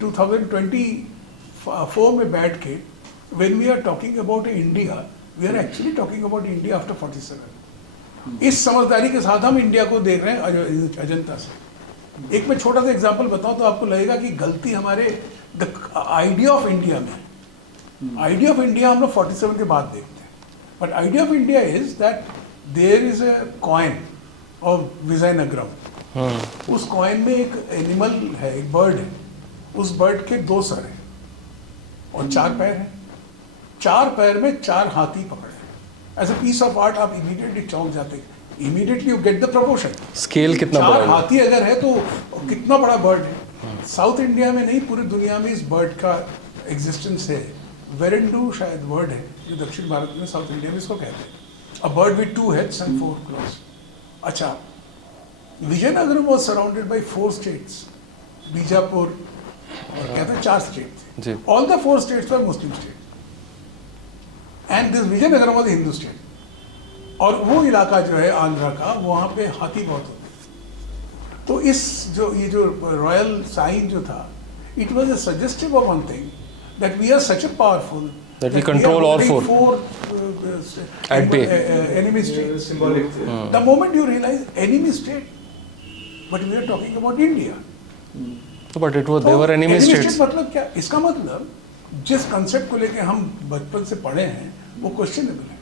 2020 फोर में बैठ के when we are talking about India, we are actually talking about India after 47. इस समझदारी के साथ हम इंडिया को देख रहे हैं अजंता से। एक मैं छोटा सा एग्जांपल बताऊं तो आपको लगेगा कि गलती हमारे द आइडिया ऑफ इंडिया में है। आइडिया ऑफ इंडिया हम लोग 47 के बाद देखते हैं, but idea of India is that there is a coin of Vizianagaram. उस कॉइन में एक एनिमल है, एक बर्ड है, उस बर्ड के 2 सर हैं और 4 पैर हैं। 4 पैर में 4 हाथी पकड़े। As a piece of art आप इमीडिएटली चौंक जाते हैं, immediately you get the proportion. Scale कितना बड़ा 4 है? हाथी अगर है तो कितना बड़ा बर्ड है। साउथ इंडिया में नहीं, पूरी दुनिया में इस बर्ड का एग्जिस्टेंस है। वेरेंडू शायद वर्ड है जो दक्षिण भारत में, साउथ इंडिया में इसको कहते हैं, a bird with 2 heads and 4 claws। अच्छा, Vizianagaram was surrounded by 4 states, Bijapur और कहते हैं 4 स्टेट जी। थे। All the 4 states were Muslim state and this Vizianagaram was Hindu state. और वो इलाका जो है आंध्रा का, वहाँ पे हाथी बहुत होते हैं। तो इस ये जो रॉयल साइन जो था, it was a suggestive of one thing that we are such a powerful That we control all 4 at bay. Enemy state. Symbolic. The moment you realize enemy state, but we are talking about India. तो but it was their enemy states. मतलब क्या? इसका मतलब जिस concept को लेके हम बचपन से पढ़े हैं वो क्वेश्चनेबल है।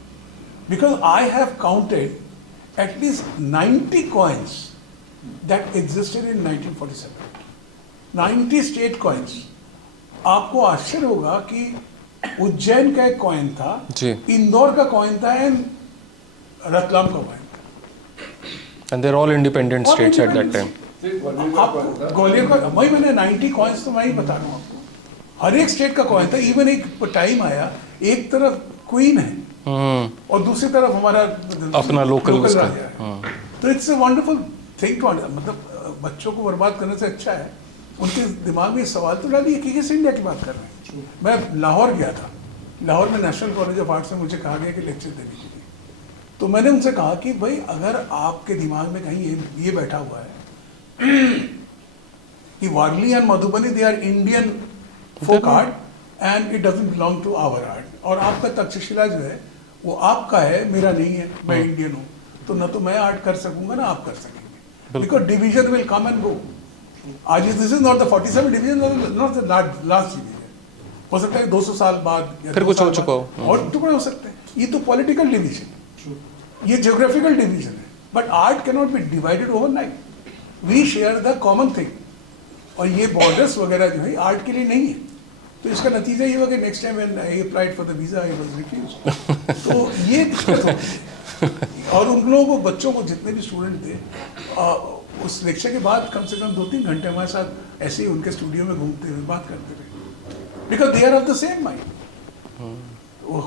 Because I have counted at least 90 coins that existed in 1947. 90 state coins. आपको आश्चर्य होगा कि उज्जैन का एक कॉइन था जी। इंदौर का कॉइन था एंड रतलाम का कॉइन था। And they are all independent All states at that independent time. आप ग्वालियर का, वही मैंने 90 कॉइन्स तो मैं ही बता रहा हूँ आपको, हर एक स्टेट का कॉइन था। इवन एक टाइम आया, एक तरफ क्वीन है और दूसरी तरफ हमारा अपना लोकल राजा है। तो it's a wonderful thing to, मतलब बच्चों को बर्बाद करने से अच्छा है उनके दिमाग में सवाल तो डालिए कि किस इंडिया की बात कर रहे हैं। मैं लाहौर गया था, लाहौर में नेशनल कॉलेज ऑफ आर्ट्स में मुझे कहा गया कि लेक्चर देने के लिए। तो मैंने उनसे कहा कि भाई अगर आपके दिमाग में कहीं ये बैठा हुआ है कि Warli and Madhubani they are Indian folk art and it doesn't belong to our art, और आपका तक्षशिला जो है वो आपका है, मेरा नहीं है, मैं इंडियन हूँ, तो न तो मैं आर्ट कर सकूंगा ना आप कर सकेंगे, because division will come and go. आज this is not the 47 division, not the last division. हो सकता है 200 साल बाद या फिर 2 कुछ साल हो चुका बाद हो। और टुकड़े हो सकते हैं। ये तो पॉलिटिकल डिवीजन, ये ज्योग्राफिकल डिवीजन है, but art can not be divided overnight. We share the common thing, और ये बॉर्डर्स वगैरह जो है आर्ट के लिए नहीं है। तो इसका नतीजा ये हुआ कि next time when I applied for the visa I was refused. तो ये दिक्कत होती है। और उन लोगों को, बच्चों को, जितने भी स्टूडेंट थे, उस लेक्चर के बाद कम से कम 2-3 घंटे हमारे साथ ऐसे ही उनके स्टूडियो में घूमते हुए बात करते रहे, because they are of the same mind.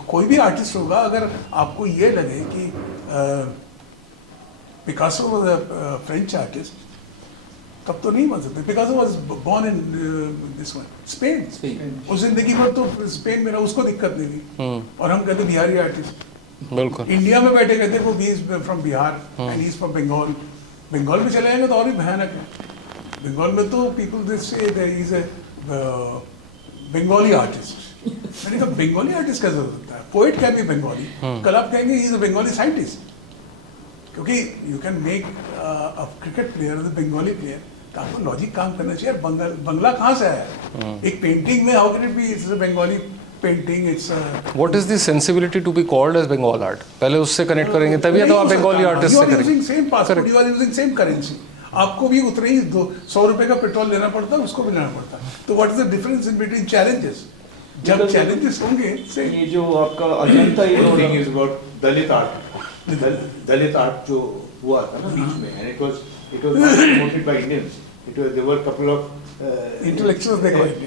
कोई भी आर्टिस्ट होगा, अगर आपको ये लगे कि Picasso was a French artist, तब तो नहीं बन सकते। Picasso was born in this one Spain. उस जिंदगी भर तो स्पेन में रहा, उसको दिक्कत नहीं थी, और हम कहते बिहारी आर्टिस्ट। बिल्कुल। इंडिया में बैठे कहते वो he is from Bihar and he is from Bengal. Bengal में चले जाएंगे तो और भी भयानक है। बंगाल में तो people this say there is a Bengali artist. मैंने कहा बंगाली आर्टिस्ट कैसे हो सकता है? Poet can be Bengali. कल आप कहेंगे he is a Bengali scientist, क्योंकि you can make a cricket player the Bengali player. तो आपको लॉजिक काम करना चाहिए। बंगला कहाँ से आया? एक पेंटिंग में how can it be it's a Bengali painting? It's what is the sensibility to be called as Bengal art? पहले उससे कनेक्ट करेंगे, तभी तो आप बंगाली आर्टिस्ट से करेंगे। Same passport, you are using same currency. आपको भी उतने ही 100 रुपए का पेट्रोल लेना पड़ता है, उसको भी लेना पड़ता है। तो what is the difference in between challenges? जब चैलेंजेस होंगे से ये जो आपका अजंता ये The thing is about Dalit art. Dalit art जो हुआ था ना बीच में, and it was not promoted by Indians. There were a couple of intellectuals they call it.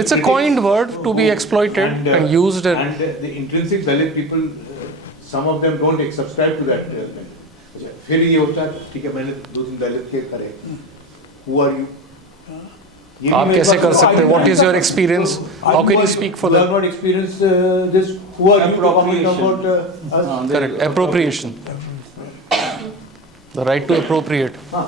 It's a coined word to be exploited and used. And the intrinsic Dalit people, some of them don't subscribe to that. अच्छा, फिर ये होता है, ठीक है, मैंने 2-3 दलित के करे, who are you? आप कैसे कर सकते हैं? What is your experience? How can you speak for them? them? Not experience this. Who are you to comment about us? Correct. Appropriation. The right to appropriate. हाँ,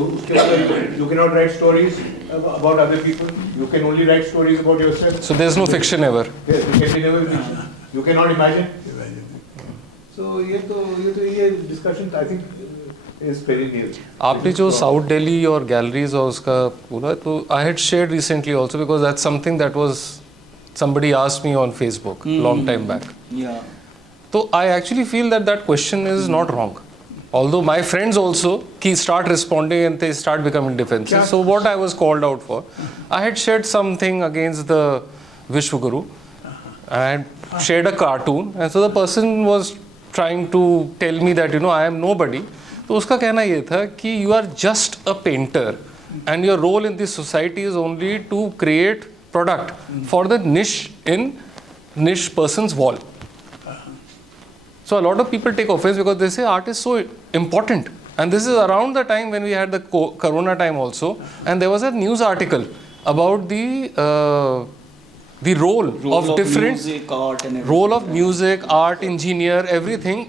उसके बाद you cannot write stories about other people. You can only write stories about yourself. So there's no fiction ever. There can be never fiction. You cannot imagine. So ये discussion I think is perennial. आपने जो south Delhi और galleries और उसका बोला तो I had shared recently also because that's something that was somebody asked me on Facebook long time back. Yeah. So I actually feel that that question is not wrong. Although my friends also start responding and they start becoming defensive. So what I was called out for, I had shared something against the Vishwaguru. I had shared a cartoon, and so the person was trying to tell me that I am nobody. तो उसका कहना ये था कि you are just a painter, and your role in this society is only to create product for the niche person's wall. So a lot of people take offense because they say art is so important. And this is around the time when we had the corona time also, and there was a news article about the role of different music, art and everything. role of music, art, engineer, everything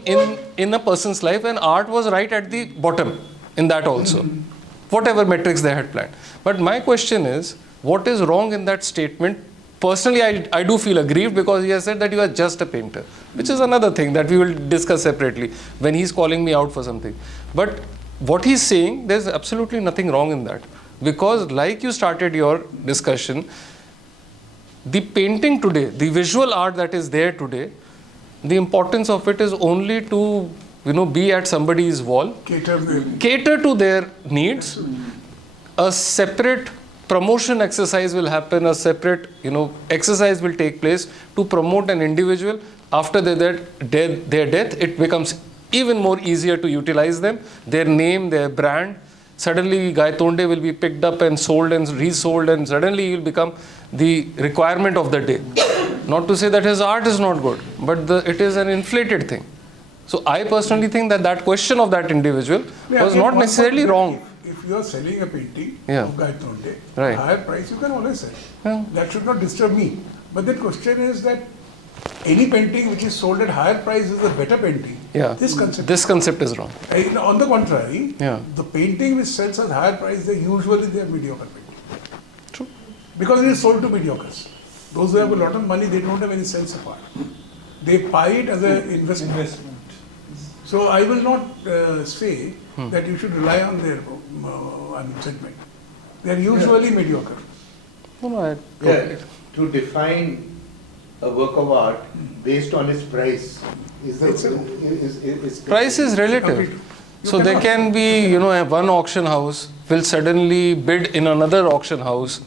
in a person's life, and art was right at the bottom in that also, whatever metrics they had planned. But my question is, what is wrong in that statement? Personally, I do feel aggrieved because he has said that you are just a painter, which is another thing that we will discuss separately when he's calling me out for something. But what he's saying, there's absolutely nothing wrong in that, because like you started your discussion, the painting today, the visual art that is there today, the importance of it is only to be at somebody's wall, cater to their needs. A separate promotion exercise will happen, a separate exercise will take place to promote an individual. After their death, it becomes even more easier to utilize them, their name, their brand. Suddenly Gaitonde will be picked up and sold and resold, and suddenly he will become the requirement of the day. Not to say that his art is not good, but it is an inflated thing. So I personally think that question of that individual was not necessarily wrong. If you are selling a painting Yeah. of Gaitonde, Right. higher price you can always sell. Yeah. That should not disturb me. But the question is that any painting which is sold at higher price is a better painting. Yeah. This concept. This concept is wrong. On the contrary, Yeah. the painting which sells at higher price, they are mediocre painting. True. Because it is sold to mediocres. Those who have a lot of money, they don't have any sense of art. They buy it as an investment. So I will not say that you should rely on their sentiment. They are usually mediocre. Yeah, to define a work of art based on its price is Price is relative. So there can be, one auction house will suddenly bid in another auction house,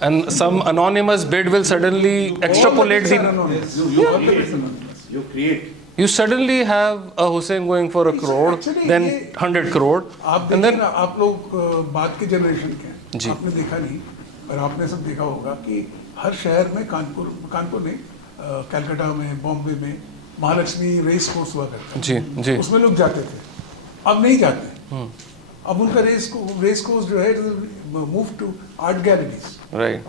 and some anonymous bid will suddenly extrapolate you create. You suddenly have a Hussain going for a crore, then 100 crore, आप and देखिए then ना, आप लोग बाद के generation के जी। हैं, आपने देखा नहीं, और आपने सब देखा होगा कि हर शहर में कानपुर नहीं, कलकत्ता में, बॉम्बे में महालक्ष्मी रेस कोर्स हुआ करता जी था, जी उसमें लोग जाते थे, अब नहीं जाते, अब उनका रेस कोर्स जो है move to art galleries. Right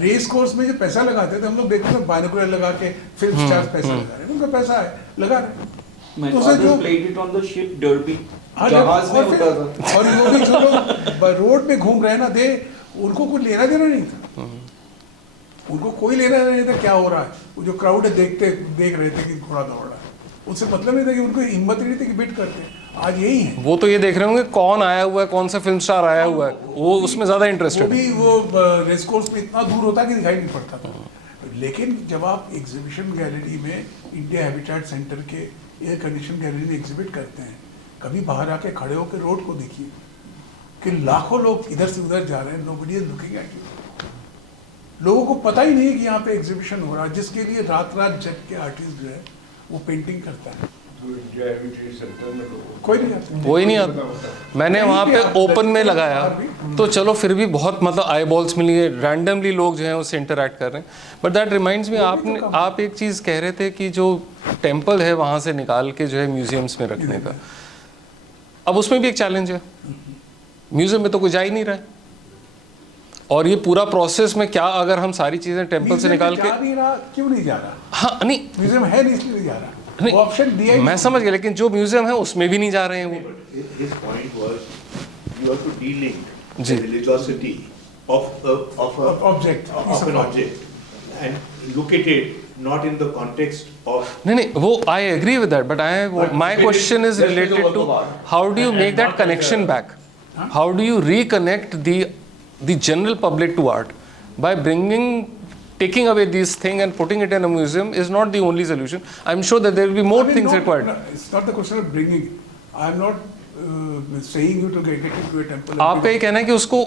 race course में जो पैसा लगाते थे, हम लोग देखते थे बाइनोकुलर लगा के फिल्म स्टार्स पैसा लगा रहे हैं, उनका पैसा है लगा रहे हैं। My तो उसे father जो played it on the ship Derby. हाँ, जहाज में और होता फिर- था। और वो भी जो लोग रोड पे घूम रहे हैं ना, उनको कुछ लेना देना नहीं था, उनको कोई लेना देना नहीं था क्या हो रहा है। वो जो क्राउड है देख रहे थे कि घोड़ा दौड़ रहा है, उससे मतलब नहीं था कि उनको हिम्मत नहीं थी कि बिट करते। आज यही है, वो तो ये देख रहे होंगे कौन आया हुआ है, कौन सा फिल्म स्टार आया हुआ है, वो उसमें ज़्यादा वो इंटरेस्टेड है। भी वो रेस कोर्स में इतना दूर होता कि दिखाई नहीं पड़ता था। लेकिन जब आप एग्जीबिशन गैलरी में इंडिया हैबिटेट सेंटर के एयर कंडीशन गैलरी में एग्जिबिट करते हैं, कभी बाहर आके खड़े होकर रोड को देखिए कि लाखों लोग इधर से उधर जा रहे हैं, nobody is looking at you. लोगों को पता ही नहीं है कि यहाँ पे एग्जीबिशन हो रहा है, जिसके लिए रात रात जग के आर्टिस्ट जो है वो पेंटिंग करता है, कोई नहीं आता। वही नहीं आता। मैंने वहाँ पे ओपन में लगाया तो चलो फिर भी बहुत आई बॉल्स मिली है, रैंडमली लोग जो हैं उससे इंटरेक्ट कर रहे हैं। बट दैट रिमाइंड्स मी, आप एक चीज़ कह रहे थे कि जो टेम्पल है वहाँ से निकाल के जो है म्यूजियम्स में रखने का, अब उसमें भी एक चैलेंज है, म्यूजियम में तो कोई जा ही नहीं रहा है। और ये पूरा प्रोसेस में क्या, अगर हम सारी चीज़ें टेम्पल से निकाल के, क्यों नहीं जा रहा? हाँ नहीं म्यूजियम है नहीं इसलिए नहीं जा रहा। वो ऑप्शन दिया ही मैं समझ गया, लेकिन जो म्यूजियम है उसमें भी नहीं जा रहे हैं वो। But his point was, you have to delink ji. the religiosity of object, of an object, and look at it not in the context of. नहीं, वो I agree with that, but my question is related to how do you make that connection back, how do you reconnect the general public to art by taking away these things and putting it in a museum is not the only solution. I'm sure that there will be more I mean, things no, required. No, it's not the question of bringing. I'm not saying you to get into a temple. आपका ये कहना है कि उसको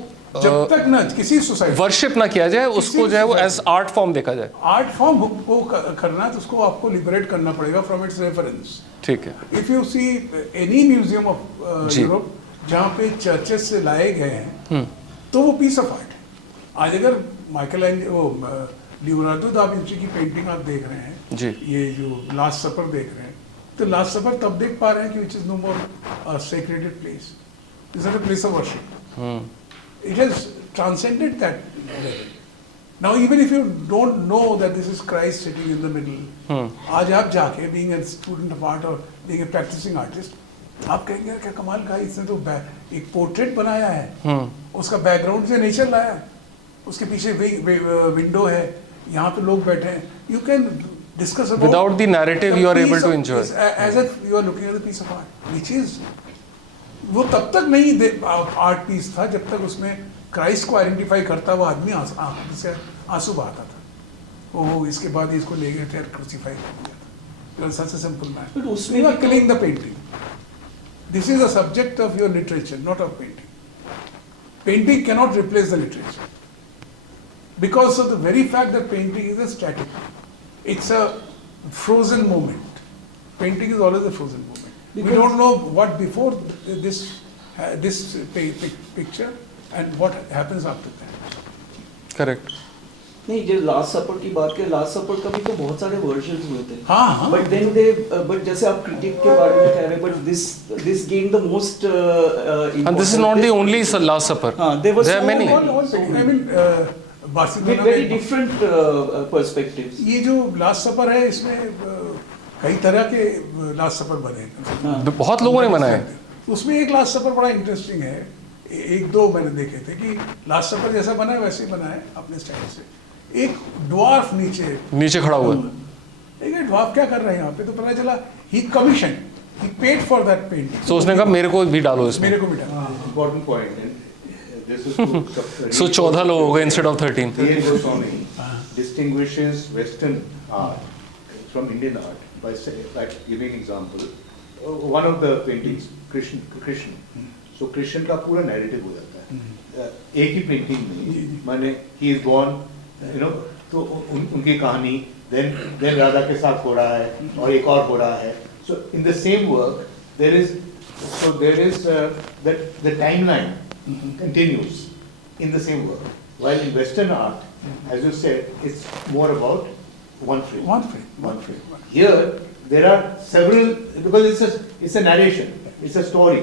जब तक ना किसी सोसाइटी वर्शिप ना किया जाए, उसको जो है वो एज आर्ट फॉर्म देखा जाए। आर्ट फॉर्म को करना है तो उसको आपको लिबरेट करना पड़ेगा फ्रॉम इट्स रेफरेंस। ठीक है। If you see any museum of जी। यूरोप जहाँ पे चर्चेस से लाए गए हैं तो वो पीस ऑफ आर्ट है। आज अगर माइकल लियोनार्डो दा विंची की पेंटिंग आप देख रहे हैं जी। ये जो लास्ट सपर देख रहे हैं तो लास्ट सपर तब देख पा रहे हैं कि which is no more sacred place, is a place of worship. It has transcended that level. Now even if you don't know that this is Christ sitting in the middle, आज आप जाके being a student of art और being a practising artist आप कहेंगे यार क्या कमाल का, इसने तो एक पोर्ट्रेट बनाया है, उसका बैकग्राउंड से नेचर लाया है, उसके पीछे विंडो है, यहाँ पे लोग बैठे हैं, you can discuss about Without the narrative, you are able to enjoy. As if you are looking at a piece of art, which is वो तब तक नहीं आर्ट पीस था जब तक उसमें क्राइस्ट को आइडेंटिफाई करता हुआ आदमी जिससे आंसू बहाता था। ओह इसके बाद इसको ले गए थे क्रूसीफाई कर दिया था। सच ए सिंपल मैन। But उसमें You are killing the painting. This is a subject of your literature, not of painting. Painting cannot replace the literature. Because of the very fact that painting is a static, it's a frozen moment. Painting is always a frozen moment. We don't know what before this picture and what happens after that. Correct. नहीं, जो last सपर की बात करें, last सपर का भी तो बहुत सारे वर्जन्स हुए थे। हाँ। बट देन बट जैसे आप क्रिटिक के बारे में कह रहे हैं, but this gain the most And this is not the only Last Supper. there are many. I mean, with Barcelona very में different perspectives. ये जो लास्ट सपर है इसमें कई तरह के लास्ट सपर बने हैं। बहुत लोगों ने बनाए। उसमें एक लास्ट सपर बड़ा इंटरेस्टिंग है, एक दो मैंने देखे थे कि लास्ट सपर जैसा बना है वैसे ही बना है अपने स्टाइल से। एक ड्वार्फ नीचे खड़ा हुआ है। एक ड्वार्फ क्या कर रहे हैं यहाँ पे, तो पता चला he commission, he paid for that painting. So उसने कहा मेरे को भी डालो इसमें। मेरे को भी डालो। Important point, and this is to सो 14 लोग हो गए instead of 13। D.N. Goswami distinguishes Western art from Indian art by giving example. One of the paintings, Krishna. So Krishna का पूरा narrative हो जाता है एक ही पेंटिंग में। माने he is born, you know, तो उनकी कहानी, then राधा के साथ हो रहा है और एक और हो रहा है। So in the same work there is the timeline continues in the same work. While in Western art, as you said, it's more about one frame. One frame. Here there are several, because it's a narration, it's a story,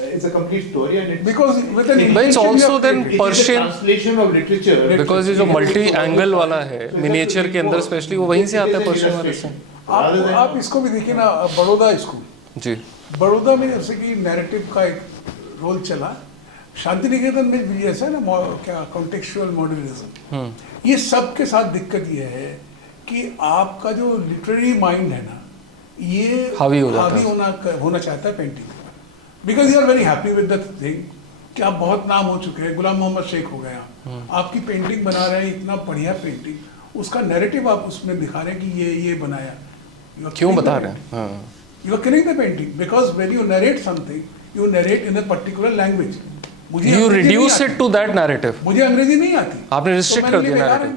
it's a complete story, and it's Because with an But it's intention you also have then created. it is a Persian- translation of literature. Because ये जो multi angle वाला है miniature के अंदर specially वो वहीं से आता है पर्शियन वाले से। आप इसको भी देखिए ना, बड़ौदा स्कूल, जी। बड़ौदा में जैसे कि नैरेटिव का एक रोल चला, शांति निकेतन में भी ऐसा है ना, क्या कॉन्टेक्चुअल मॉडर्निज्म, ये सब के साथ दिक्कत ये है कि आपका जो लिटरेरी माइंड है ना, ये हावी हो जाता है। होना चाहता है painting, because you are very happy with the thing कि आप बहुत नाम हो चुके हैं, गुलाम मोहम्मद शेख हो गया, आपकी पेंटिंग बना रहे हैं, इतना बढ़िया पेंटिंग, उसका नैरेटिव आप उसमें दिखा रहे हैं कि ये बनाया। You are क्यों killing बता the रहे हैं? painting. हाँ। You are killing the painting because when you narrate something, you narrate in a particular language. मुझे You अंग्रेजी नहीं reduce आती। it to that narrative. मुझे अंग्रेजी नहीं आती। आपने restrict कर दिया narrative.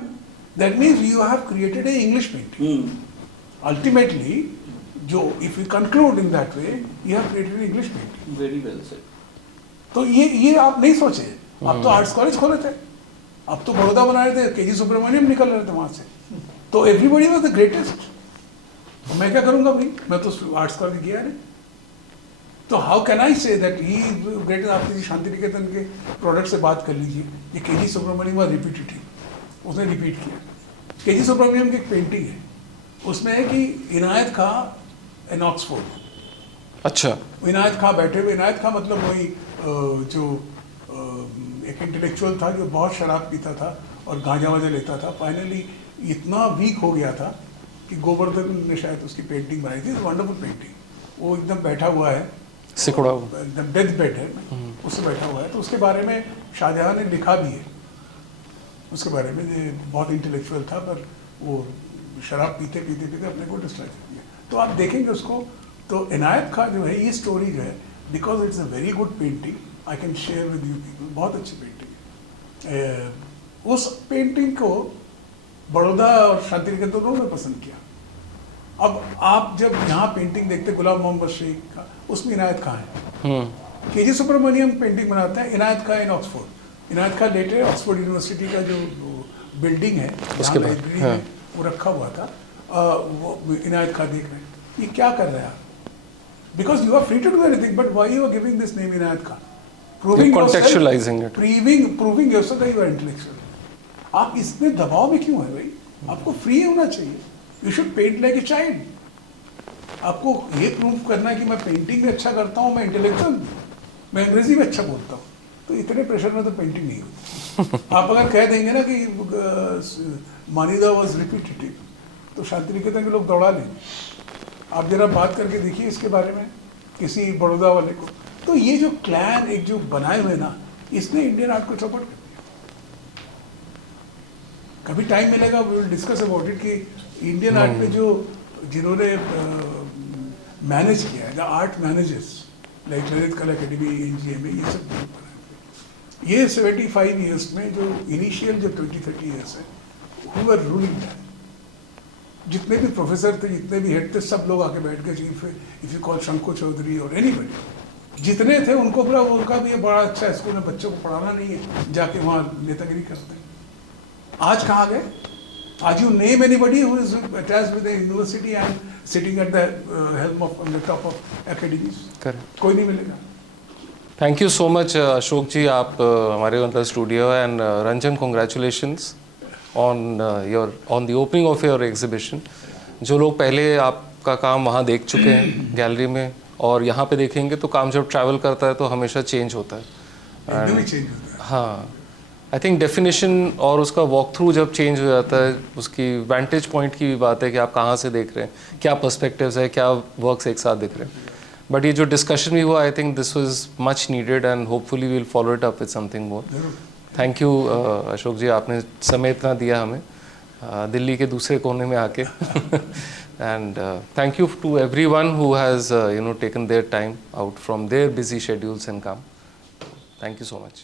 That means you have created a English painting. Ultimately, जो if you conclude in that way, you have created an English painting. Very well said. तो ये आप नहीं सोचे, आप तो आर्ट्स कॉलेज खोले थे, आप तो बड़ौदा बना रहे थे, केजी सुब्रमण्यम निकल रहे थे वहाँ से, तो एवरीबडी वाज द ग्रेटेस्ट। मैं क्या करूँगा भाई, मैं तो आर्ट्स कॉलेज गया नहीं, तो how can I say that he greatest. आप किसी शांति निकेतन के प्रोडक्ट से बात कर लीजिए, ये केजी सुब्रमण्यम वॉज रिपीटेटिव, उसने रिपीट किया। केजी सुब्रमण्यम की एक पेंटिंग है, उसमें है कि इनायत खां इन ऑक्सफोर्ड। अच्छा। इनायत खां बैठे हुए, इनायत खां मतलब वही जो एक इंटेलेक्चुअल था जो बहुत शराब पीता था और गांजा वाजा लेता था, फाइनली इतना वीक हो गया था कि गोवर्धन ने शायद उसकी पेंटिंग बनाई थी, वंडरफुल पेंटिंग। वो एकदम बैठा हुआ है, सिकुड़ा हुआ। एकदम डेथ बेड है, उससे बैठा हुआ है। तो उसके बारे में शाहजहां ने लिखा भी है उसके बारे में, ये बहुत इंटेलेक्चुअल था पर वो शराब पीते पीते पीते अपने को डिस्ट्रॉय कर दिया। तो आप देखेंगे उसको, तो इनायत खां जो है, ये स्टोरी जो है, because it's a very good painting, I can share with you people, बहुत अच्छी पेंटिंग है। उस पेंटिंग को बड़ौदा और शांतिनिकेतन दोनों ने पसंद किया। अब आप जब यहाँ पेंटिंग देखते गुलाम मोहम्मद शेख का, उसमें इनायत खां है। के.जी. सुब्रमण्यम पेंटिंग बनाता है, इनायत खां इन ऑक्सफोर्ड। इनायत खां लेटे ऑक्सफोर्ड यूनिवर्सिटी का जो बिल्डिंग है, उसके बाद, लाइब्रेरी है, वो रखा हुआ था। वो इनायत खां देख रहे हैं, ये क्या कर रहे हैं आप? Because you are free to do anything, but why you are giving this name Inayat Khan? Proving contextualizing it. proving yourself that you are intellectual. आप इसमें दबाव में क्यों है भाई? आपको फ्री होना चाहिए। You should paint like a child. आपको ये प्रूव करना है कि मैं पेंटिंग में अच्छा करता हूँ, मैं इंटेलेक्चुअल, मैं अंग्रेजी में अच्छा बोलता हूँ, तो इतने प्रेशर में तो पेंटिंग नहीं होती। आप अगर कह देंगे ना कि मानिदा वॉज रिपीटेटिव, तो शांतिनिकेतन के लोग दौड़ा लें। आप जरा बात करके देखिए इसके बारे में किसी बड़ौदा वाले को। तो ये जो क्लैन एक जो बनाए हुए ना, इसने इंडियन आर्ट को सपोर्ट कर दिया। कभी टाइम मिलेगा we will discuss about it कि इंडियन आर्ट में जो जिन्होंने मैनेज किया है, the art managers like Lalit Kala Akademi, NGMA, ये सब ग्रुप बनाए। ये 75 ईयर्स में जो इनिशियल जो 20-30 ईयर्स है, हु वर रूलिंग दैट। जितने भी प्रोफेसर थे, जितने भी हेड थे, सब लोग आके बैठ गए। इफ यू कॉल शंको चौधरी और एनीबडी, जितने थे उनको बोला उनका भी ये बड़ा अच्छा स्कूल में बच्चों को पढ़ाना नहीं है, जाके वहाँ नेतागिरी करते हैं। आज कहाँ गए? आज you name anybody who is attached with the university and sitting at the helm of the top of academies? Correct. कोई नहीं मिलेगा। Thank you so much Ashok ji, आप हमारे अंदर स्टूडियो है। And Ranjan, congratulations on the opening of your exhibition. जो लोग पहले आपका काम वहाँ देख चुके हैं गैलरी में और यहाँ पे देखेंगे, तो काम जब ट्रैवल करता है तो हमेशा चेंज होता है। एकदम ही चेंज होता है। हाँ, आई थिंक डेफिनेशन और उसका वॉक थ्रू जब चेंज हो जाता है, उसकी वेंटेज पॉइंट की भी बात है कि आप कहाँ से देख रहे हैं, क्या पर्सपेक्टिव्स है, क्या वर्क्स एक साथ दिख रहे हैं। बट ये जो डिस्कशन भी हुआ, I think this was much needed and hopefully we will follow it up with something more. Thank you Ashok ji, आपने समय इतना दिया हमें दिल्ली के दूसरे कोने में आके। And thank you to everyone who has taken their time out from their busy schedules and come. Thank you so much.